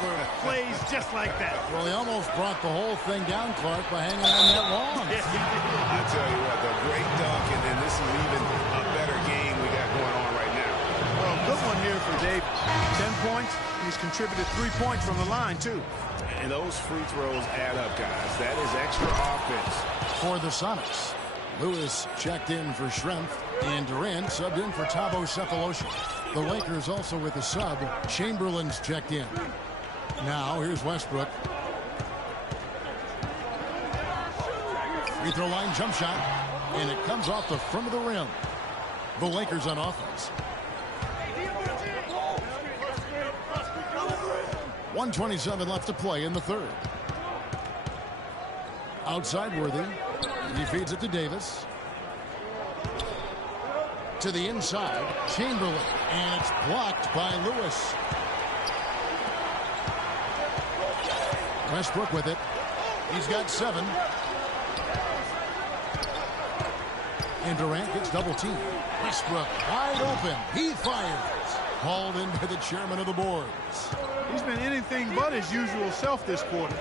for plays just like that. Well, he almost brought the whole thing down, Clark, by hanging on that wall. Yes, he did. I tell you what, the great dunk, and then this is even a better game we got going on right now. Well, good one here for Dave. 10 points. He's contributed 3 points from the line, too. And those free throws add up, guys. That is extra offense. For the Sonics, Lewis checked in for Schrempf, and Durant subbed in for Thabo Sefolosha. The Lakers also with a sub. Chamberlain's checked in. Now, here's Westbrook. Free throw line jump shot, and it comes off the front of the rim. The Lakers on offense. 1:27 left to play in the third. Outside Worthy. He feeds it to Davis. To the inside, Chamberlain, and it's blocked by Lewis. Westbrook with it. He's got 7. And Durant gets double teamed. Westbrook wide open. He fires. Called in by the chairman of the boards. He's been anything but his usual self this quarter.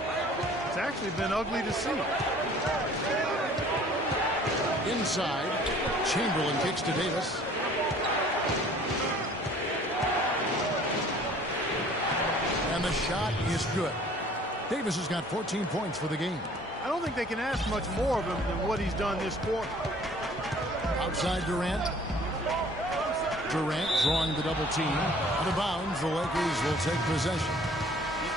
It's actually been ugly to see. Inside, Chamberlain kicks to Davis. And the shot is good. Davis has got 14 points for the game. I don't think they can ask much more of him than what he's done this quarter. Outside Durant. Durant drawing the double team. Out of bounds, the Lakers will take possession.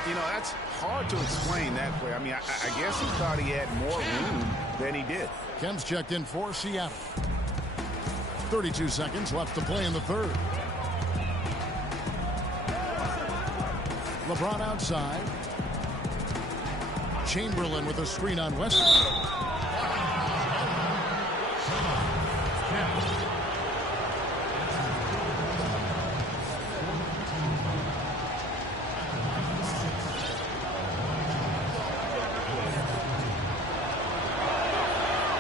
You know, that's hard to explain that play. I mean, I guess he thought he had more room than he did. Kemp's checked in for Seattle. 32 seconds left to play in the third. LeBron outside. Chamberlain with a screen on Westbrook.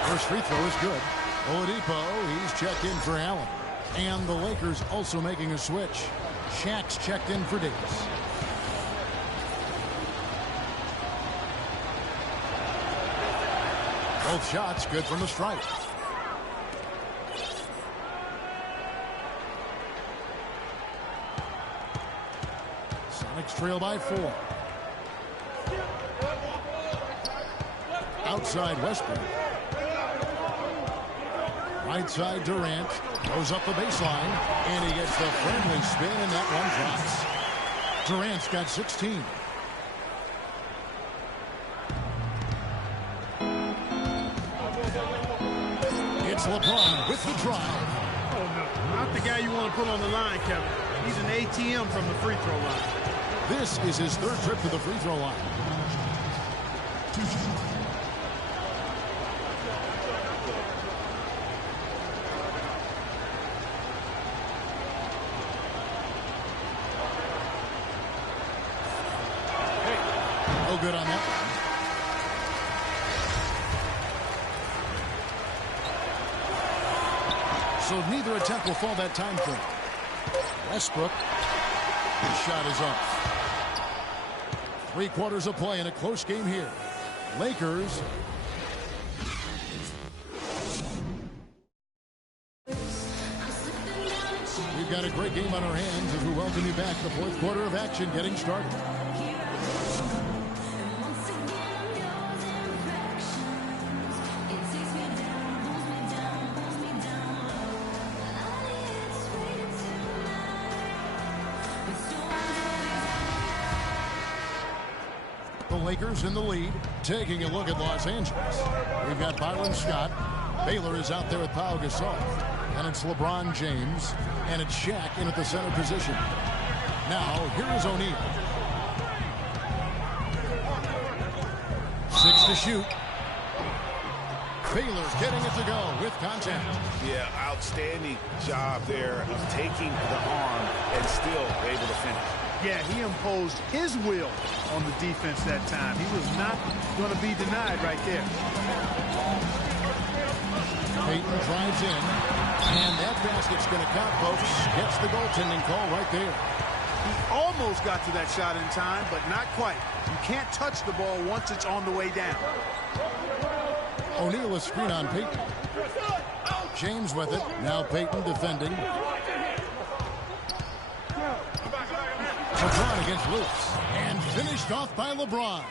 First free throw is good. Oladipo, he's checked in for Allen. And the Lakers also making a switch. Shaq's checked in for Davis. Both shots good from the stripe. Sonics trail by 4. Outside Westbrook. Right side Durant goes up the baseline, and he gets the friendly spin, and that one drops. Durant's got 16. It's LeBron with the drive. Oh, no. Not the guy you want to put on the line, Kevin. He's an ATM from the free throw line. This is his third trip to the free throw line. No good on that one. So neither attempt will fall that time frame. Westbrook. His shot is up. 3 quarters of play in a close game here. Lakers. We've got a great game on our hands as we welcome you back. The fourth quarter of action getting started. The Lakers in the lead. Taking a look at Los Angeles. We've got Byron Scott. Baylor is out there with Pau Gasol. And it's LeBron James. And it's Shaq in at the center position. Now, here is O'Neal. 6 to shoot. Baylor getting it to go with contact. Yeah, outstanding job there of taking the arm and still able to finish. Yeah, he imposed his will on the defense that time. He was not going to be denied right there. Payton drives in, and that basket's going to count, folks. Gets the goaltending call right there. He almost got to that shot in time, but not quite. You can't touch the ball once it's on the way down. O'Neal a screen on Payton. James with it. Now Payton defending. LeBron against Lewis. And finished off by LeBron.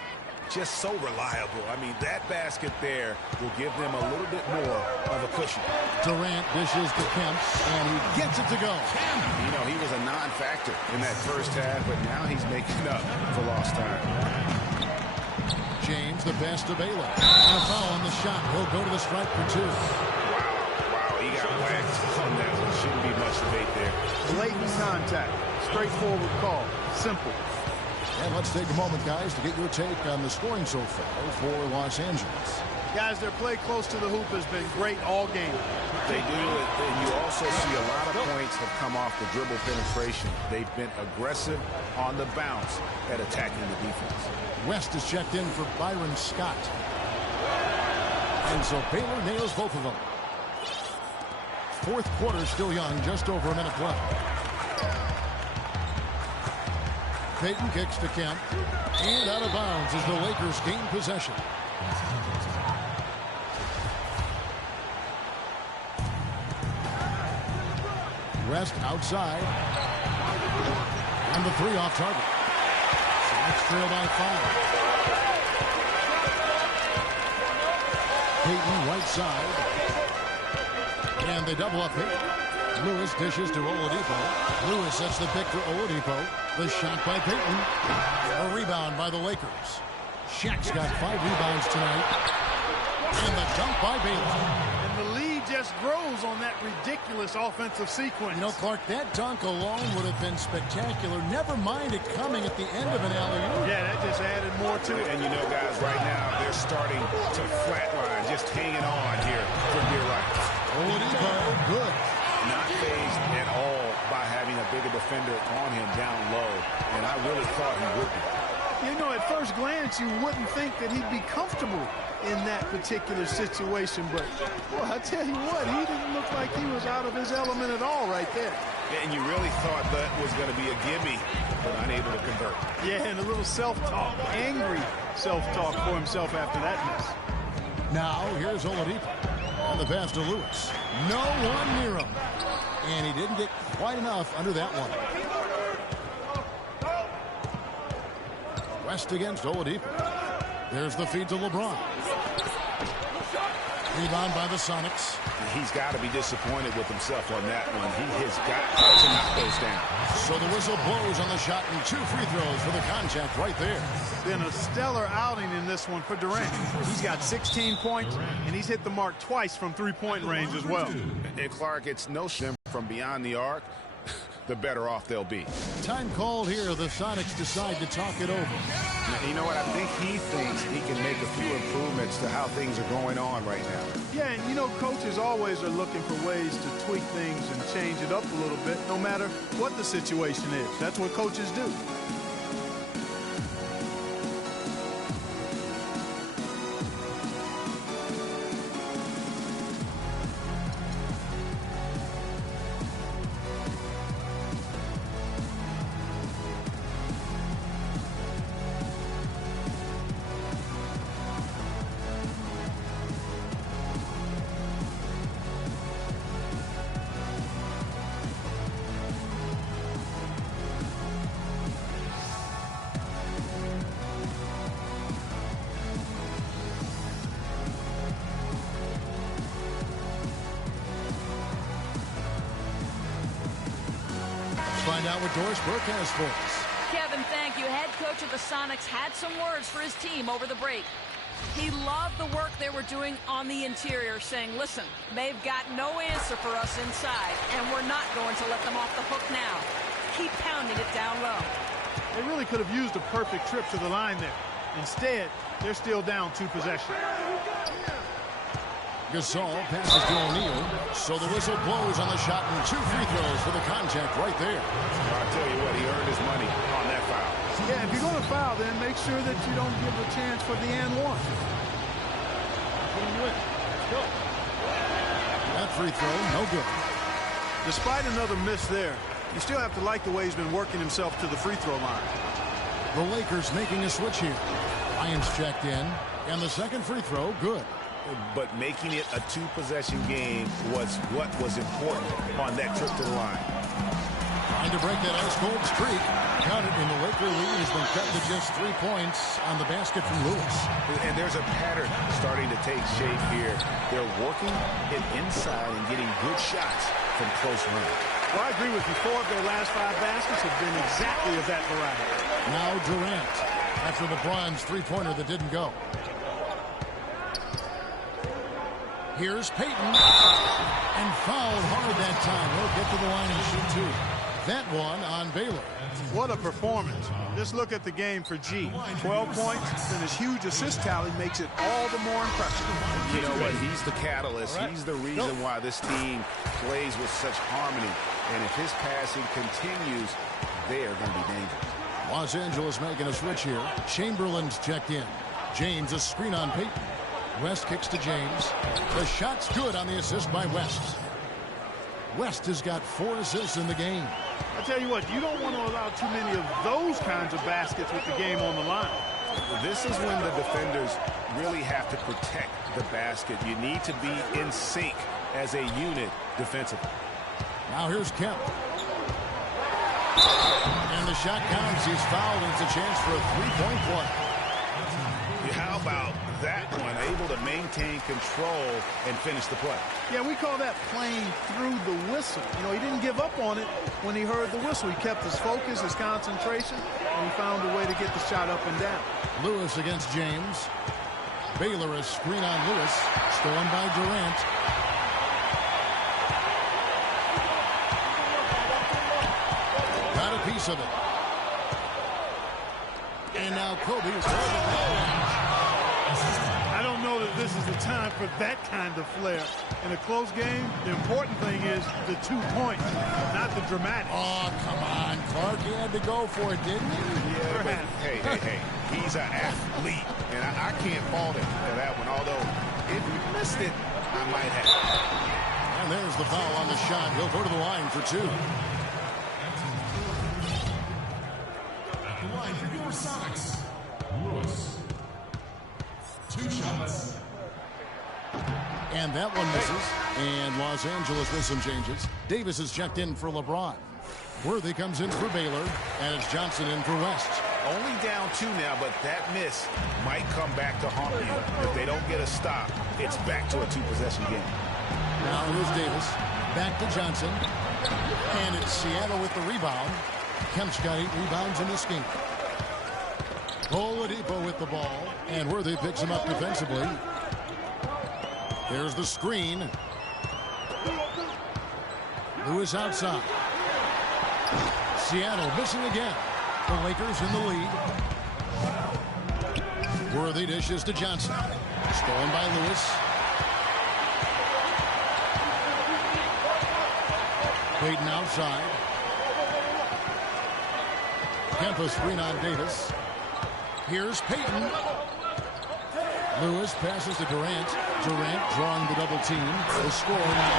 Just so reliable. I mean, that basket there will give them a little bit more of a cushion. Durant dishes to Kemp, and he gets it to go. You know, he was a non-factor in that first half, but now he's making up for lost time. James, the pass to Baylor. And a foul on the shot. He'll go to the stripe for 2. Wow, he got whacked on that one. Shouldn't be much debate there. Blatant contact. Straightforward call. Simple. And let's take a moment, guys, to get your take on the scoring so far for Los Angeles. Guys, their play close to the hoop has been great all game. They do it, and you also see a lot of points have come off the dribble penetration. They've been aggressive on the bounce at attacking the defense. West is checked in for Byron Scott. And so Baylor nails both of them. Fourth quarter still young, just over a minute left. Payton kicks to Kemp. And out of bounds as the Lakers gain possession. West outside. And the 3 off target. Sox trail by 5. Payton right side. And they double up Payton. Lewis dishes to Oladipo. Lewis sets the pick for Oladipo. The shot by Payton. A rebound by the Lakers. Shaq's got 5 rebounds tonight. And the dunk by Baylor. And the lead just grows on that ridiculous offensive sequence. You know, Clark, that dunk alone would have been spectacular. Never mind it coming at the end of an alley-oop. Yeah, that just added more to it. And you know, guys, right now, they're starting to flatline, just hanging on here for dear life. Oladipo, good. Not phased at all by having a bigger defender on him down low, and I really thought he would be. You know, at first glance, you wouldn't think that he'd be comfortable in that particular situation, but, well, I tell you what, he didn't look like he was out of his element at all right there. And you really thought that was going to be a gimme, but unable to convert. Yeah, and a little self-talk, angry self-talk for himself after that miss. Now, here's Oladipo. And the pass to Lewis. No one near him. And he didn't get quite enough under that one. West against Oladipo. There's the feed to LeBron. Rebound by the Sonics. He's got to be disappointed with himself on that one. He has got to knock those down. So the whistle blows on the shot and 2 free throws for the contact right there. Been a stellar outing in this one for Durant. He's got 16 points, and he's hit the mark twice from 3-point range as well. And Clark, it's no shame from beyond the arc. The better off they'll be. Time called here. The Sonics decide to talk it over. You know what? I think he thinks he can make a few improvements to how things are going on right now. Yeah, and you know, coaches always are looking for ways to tweak things and change it up a little bit, no matter what the situation is. That's what coaches do. Find out what Doris Burke has for us. Kevin, thank you. Head coach of the Sonics had some words for his team over the break. He loved the work they were doing on the interior, saying, listen, they've got no answer for us inside, and we're not going to let them off the hook now. Keep pounding it down low. They really could have used a perfect trip to the line there. Instead, they're still down 2 possessions. Gasol passes to O'Neal, so the whistle blows on the shot and 2 free throws for the contact right there. I'll tell you what, he earned his money on that foul. Yeah, if you're going to foul, then make sure that you don't give a chance for the and one. That free throw, no good. Despite another miss there, you still have to like the way he's been working himself to the free throw line. The Lakers making a switch here. Lyons checked in, and the second free throw, good. But making it a 2-possession game was what was important on that trip to the line. Trying to break that ice-cold streak. Count it, and the Laker lead has been cut to just 3 points on the basket from Lewis. And there's a pattern starting to take shape here. They're working it inside and getting good shots from close range. Well, I agree with you. 4 of their last 5 baskets have been exactly of that variety. Now Durant, after LeBron's three-pointer that didn't go. Here's Payton, and fouled hard that time. He'll get to the line and shoot 2. That one on Baylor. What a performance. Just look at the game for G. 12 points, and his huge assist tally makes it all the more impressive. You know what? He's the catalyst. He's the reason why this team plays with such harmony. And if his passing continues, they are going to be dangerous. Los Angeles making a switch here. Chamberlain's checked in. James a screen on Payton. West kicks to James. The shot's good on the assist by West. West has got 4 assists in the game. I tell you what, you don't want to allow too many of those kinds of baskets with the game on the line. This is when the defenders really have to protect the basket. You need to be in sync as a unit defensively. Now here's Kemp. And the shot counts. He's fouled, and it's a chance for a 3-point play. How about that one? Able to maintain control and finish the play. Yeah, we call that playing through the whistle. You know, he didn't give up on it when he heard the whistle. He kept his focus, his concentration, and he found a way to get the shot up and down. Lewis against James. Baylor a screen on Lewis. Stolen by Durant. Got a piece of it. And now Kobe is I don't know that this is the time for that kind of flair. In a close game, the important thing is the 2 points, not the dramatic. Oh, come on, Clark. He had to go for it, didn't he? Yeah, but hey. He's an athlete, and I can't fault him for that one. Although, if he missed it, I might have. And there's the foul on the shot. He'll go to the line for 2. At the line for your Sonics, Lewis. 2 shots. And that one misses. And Los Angeles with some changes. Davis is checked in for LeBron. Worthy comes in for Baylor, and it's Johnson in for West. Only down 2 now, but that miss might come back to haunt you. If they don't get a stop, it's back to a 2-possession game. Now here's Davis. Back to Johnson. And it's Seattle with the rebound. Kemp's got 8 rebounds in this game. Oladipo with the ball. And Worthy picks him up defensively. There's the screen. Lewis outside. Seattle missing again. The Lakers in the lead. Worthy dishes to Johnson. Stolen by Lewis. Payton outside. Kemp screen on Davis. Here's Payton. Lewis passes to Durant. Durant drawing the double team. The score now.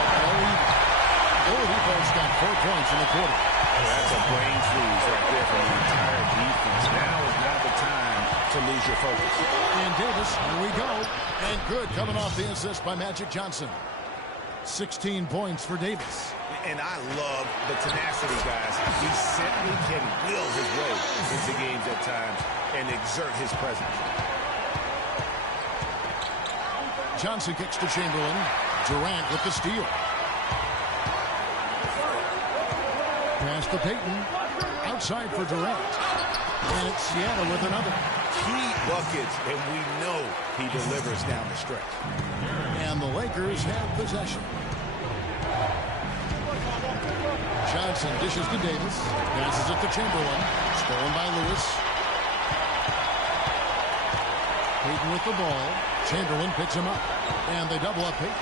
Oladipo's got 4 points in the quarter. That's a brain freeze right there for the entire defense. Now is not the time to lose your focus. And Davis, here we go. And good, coming off the assist by Magic Johnson. 16 points for Davis. And I love the tenacity, guys. He simply can will his way into games at times and exert his presence. Johnson kicks to Chamberlain. Durant with the steal. Pass to Payton. outside for Durant. And it's Seattle with another. Key buckets, and we know he delivers down the stretch. And the Lakers have possession. Johnson dishes to Davis. Passes it to Chamberlain. Stolen by Lewis. Payton with the ball. Chamberlain picks him up. And they double up Payton.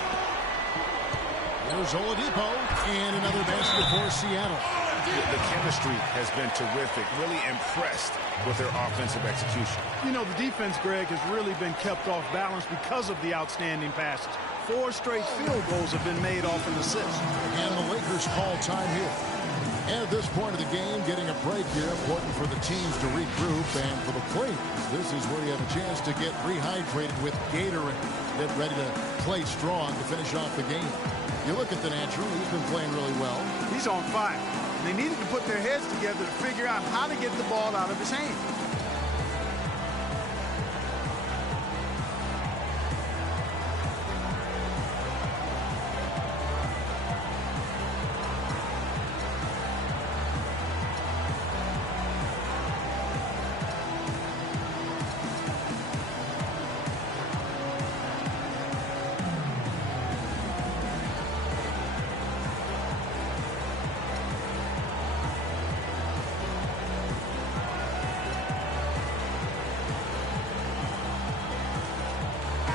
There's Oladipo. And another basket for Seattle. The chemistry has been terrific. Really impressed with their offensive execution. You know, the defense, Greg, has really been kept off balance because of the outstanding passes. 4 straight field goals have been made off an assist. And the Lakers call time here. At this point of the game, getting a break here, important for the teams to regroup, and for the players, this is where you have a chance to get rehydrated with Gatorade. Get ready to play strong to finish off the game. You look at the natural, he's been playing really well. He's on fire. They needed to put their heads together to figure out how to get the ball out of his hand.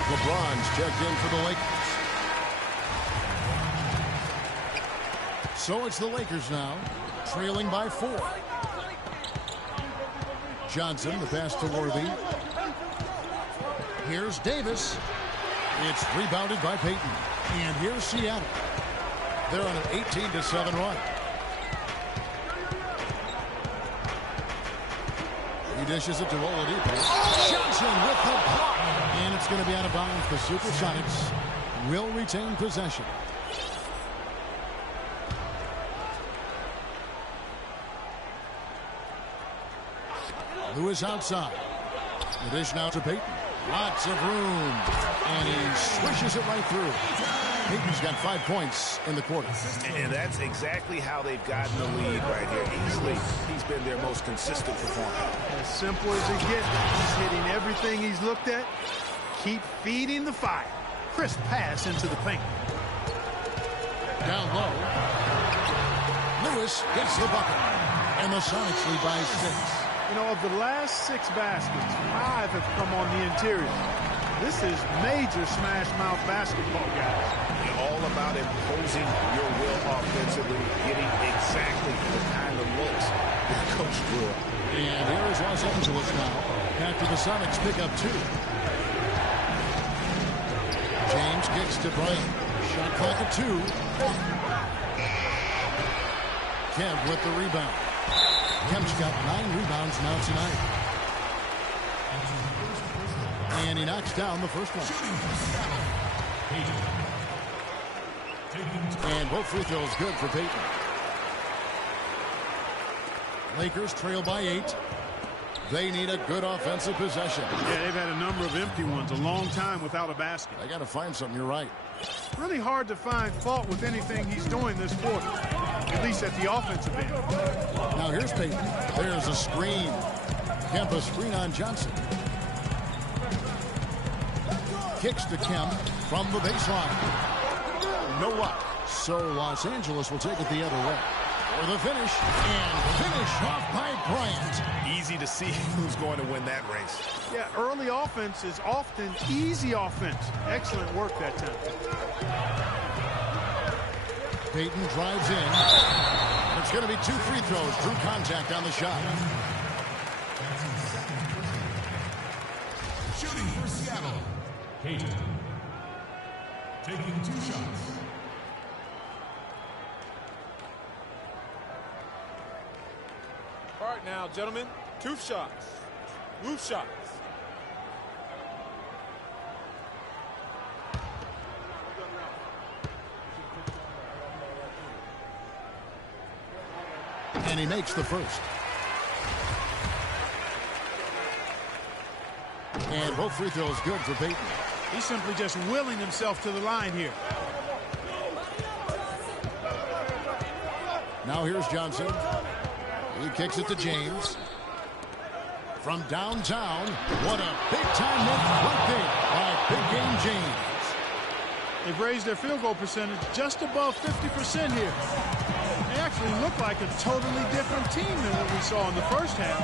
LeBron's checked in for the Lakers. So it's the Lakers now, trailing by 4. Johnson, the pass to Worthy. Here's Davis. It's rebounded by Payton. And here's Seattle. They're on an 18-7 run. He dishes it to Oladipo. Johnson with the block. And it's going to be out of bounds. The Supersonics will retain possession. Lewis outside. The dish now to Payton. Lots of room. And he swishes it right through. Payton's got 5 points in the quarter. And that's exactly how they've gotten the lead right here. Easily, he's been their most consistent performer. As simple as it gets. He's hitting everything he's looked at. Keep feeding the fire. Crisp pass into the paint. Down low. Lewis gets the bucket. And the Sonics lead by 6. You know, of the last 6 baskets, 5 have come on the interior. This is major smash mouth basketball, guys. All about imposing your will offensively, getting exactly the kind of looks that Coach drew up. And here is Los Angeles now. After the Sonics pick up 2. James kicks to Bryant. Shot clock at 2. Kemp with the rebound. Kemp's got 9 rebounds now tonight. And he knocks down the first one. And both free throws good for Payton. Lakers trail by 8. They need a good offensive possession. Yeah, they've had a number of empty ones, a long time without a basket. They got to find something, you're right. Really hard to find fault with anything he's doing this quarter, at least at the offensive end. Now here's Payton. There's a screen. Kemp a screen on Johnson. Kicks to Kemp from the baseline. No luck. So Los Angeles will take it the other way. For the finish, and finish off by Bryant. Easy to see who's going to win that race. Yeah, early offense is often easy offense. Excellent work that time. Payton drives in. It's going to be 2 free throws. Drew contact on the shot. Shooting for Seattle. Payton. Taking 2 shots. All right now, gentlemen, 2 shots. Loose shots. And he makes the first. And both free throws good for Payton. He's simply just willing himself to the line here. Now here's Johnson. He kicks it to James. From downtown, what a big-time hit right there by Big Game James. They've raised their field goal percentage just above 50% here. They actually look like a totally different team than what we saw in the first half.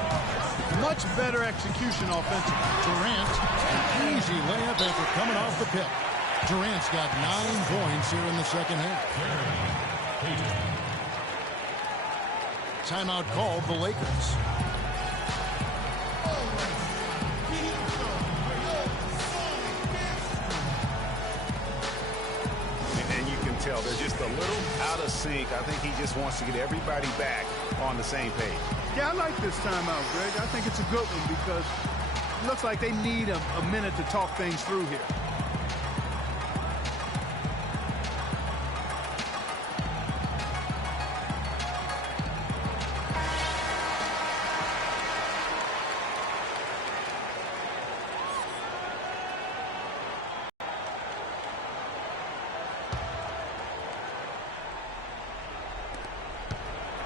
Much better execution offensively. Durant, an easy layup after coming off the pick. Durant's got 9 points here in the second half. Timeout called the Lakers. And you can tell they're just a little out of sync. I think he just wants to get everybody back on the same page. Yeah, I like this timeout, Greg. I think it's a good one because it looks like they need a minute to talk things through here.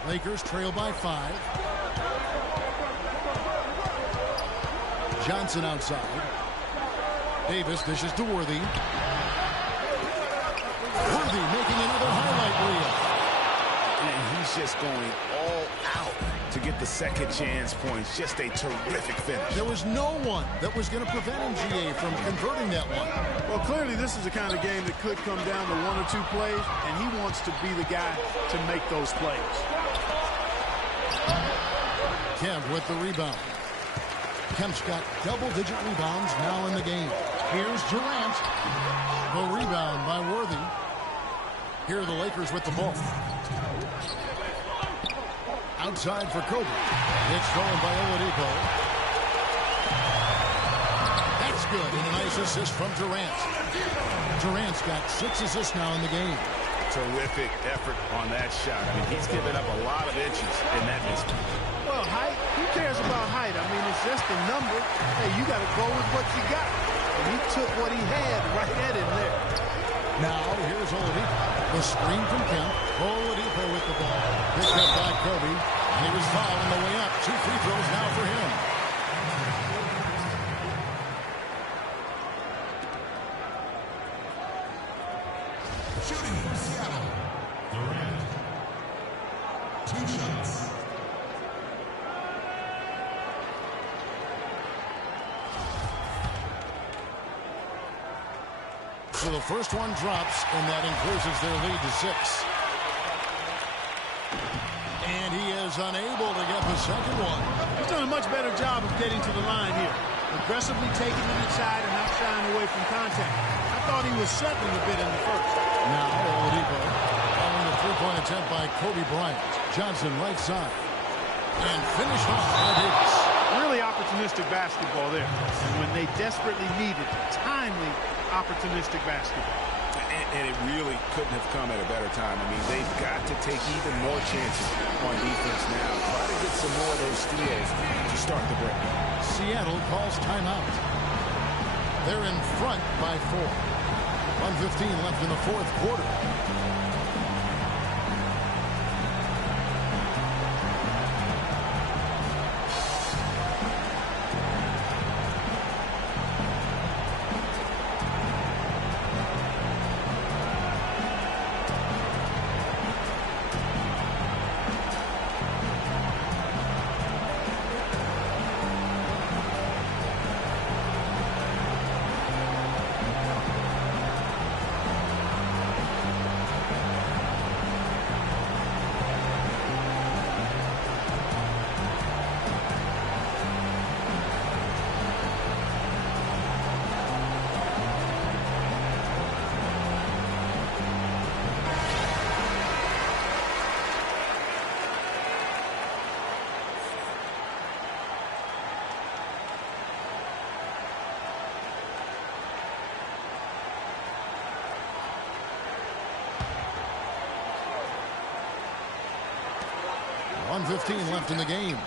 Lakers trail by 5. Johnson outside. Davis dishes to Worthy. Worthy making another highlight reel. And he's just going all out to get the second chance points. Just a terrific finish. There was no one that was going to prevent MGA from converting that one. Well, clearly this is the kind of game that could come down to 1 or 2 plays, and he wants to be the guy to make those plays. Kemp with the rebound. Kemp's got double-digit rebounds now in the game. Here's Durant. The rebound by Worthy. Here are the Lakers with the ball. Outside for Kobe. It's stolen by Oladipo. That's good. And a nice assist from Durant. Durant's got 6 assists now in the game. Terrific effort on that shot. I mean, he's given up a lot of inches in that mismatch. Well, height, who cares about height? I mean, it's just a number. Hey, you got to go with what you got. And he took what he had right at him there. Now, here's Oladipo. The screen from Kemp. Oladipo with the ball. Picked up by Kobe. And he was fouled on the way up. 2 free throws now for him. Shooting for Seattle. Durant. 2 shots. So the first one drops, and that increases their lead to 6. And he is unable to get the second one. He's done a much better job of getting to the line here. Aggressively taking it inside and not shying away from contact. I thought he was settling a bit in the first. Now Oladipo following the 3-point attempt by Kobe Bryant. Johnson right side. And finished off by Davis. Really opportunistic basketball there. And when they desperately needed timely, opportunistic basketball. And it really couldn't have come at a better time. I mean, they've got to take even more chances on defense now. Try to get some more of those steals to start the break. Seattle calls timeout. They're in front by 4. 1:15 left in the fourth quarter. .15 left in the game.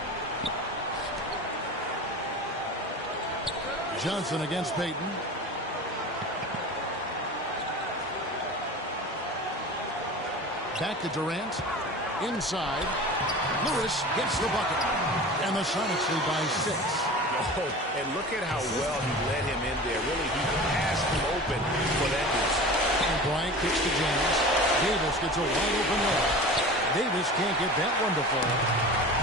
Johnson against Payton. Back to Durant. Inside. Lewis hits the bucket. And the Sonics lead by 6. Oh, and look at how well he led him in there. Really, he passed him open for that deuce. And Bryant kicks to James. Davis gets a wide open look. Davis can't get that one to fall.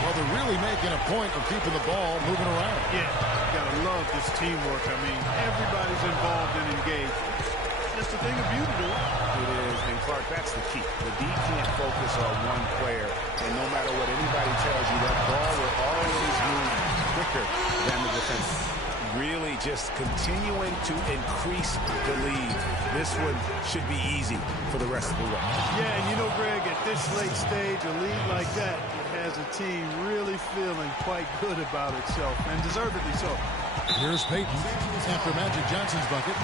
Well, they're really making a point of keeping the ball moving around. Yeah, you gotta love this teamwork. I mean, everybody's involved and engaged. It's just a thing of beauty to watch. It is, and Clark, that's the key. The D can't focus on one player, and no matter what anybody tells you, that ball will always move quicker than the defense. Really just continuing to increase the lead. This one should be easy for the rest of the way. Yeah, and you know, Greg, at this late stage, a lead like that has a team really feeling quite good about itself, and deservedly so. Here's Peyton after Magic Johnson's bucket.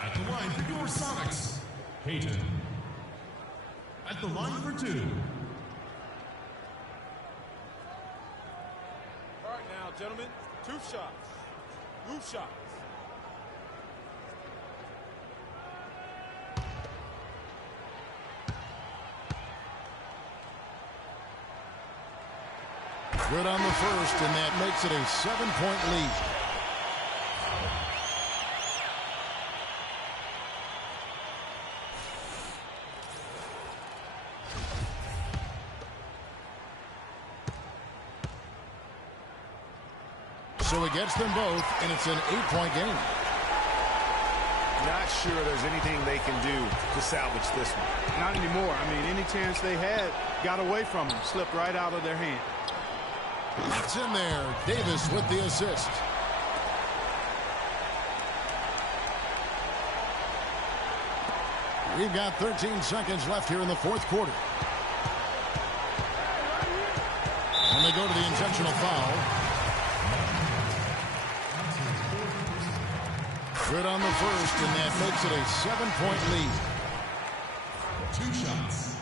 At the line for your Sonics, Peyton. At the line for 2. All right now, gentlemen, 2 shots. Loop shots. Good on the first, and that makes it a 7-point lead. So he gets them both, and it's an 8-point game. Not sure there's anything they can do to salvage this one. Not anymore. I mean, any chance they had got away from them, slipped right out of their hand. It's in there. Davis with the assist. We've got 13 seconds left here in the fourth quarter. And they go to the intentional foul. Good on the first, and that makes it a 7-point lead. 2 shots.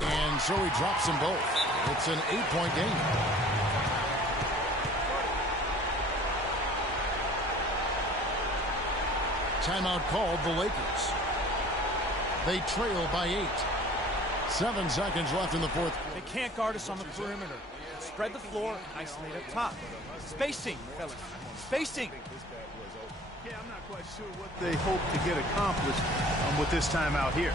And so he drops them both. It's an 8-point game. Timeout called the Lakers. They trail by 8. 7 seconds left in the fourth. They can't guard us on the perimeter. Spread the floor, isolate up top. Spacing, fellas. Spacing. Yeah, I'm not quite sure what they hope to get accomplished with this timeout here.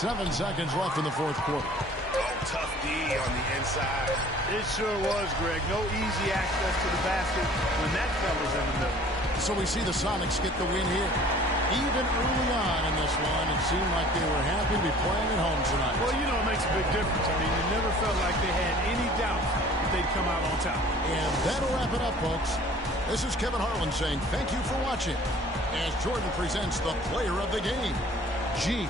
Seven seconds left in the fourth quarter. Oh, tough D on the inside. It sure was, Greg. No easy access to the basket when that fella's in the middle. So we see the Sonics get the win here. Even early on in this one, it seemed like they were happy to be playing at home tonight. Well, you know, it makes a big difference. I mean, it never felt like they had any doubt that they'd come out on top. And that'll wrap it up, folks. This is Kevin Harlan saying thank you for watching as Jordan presents the player of the game, G.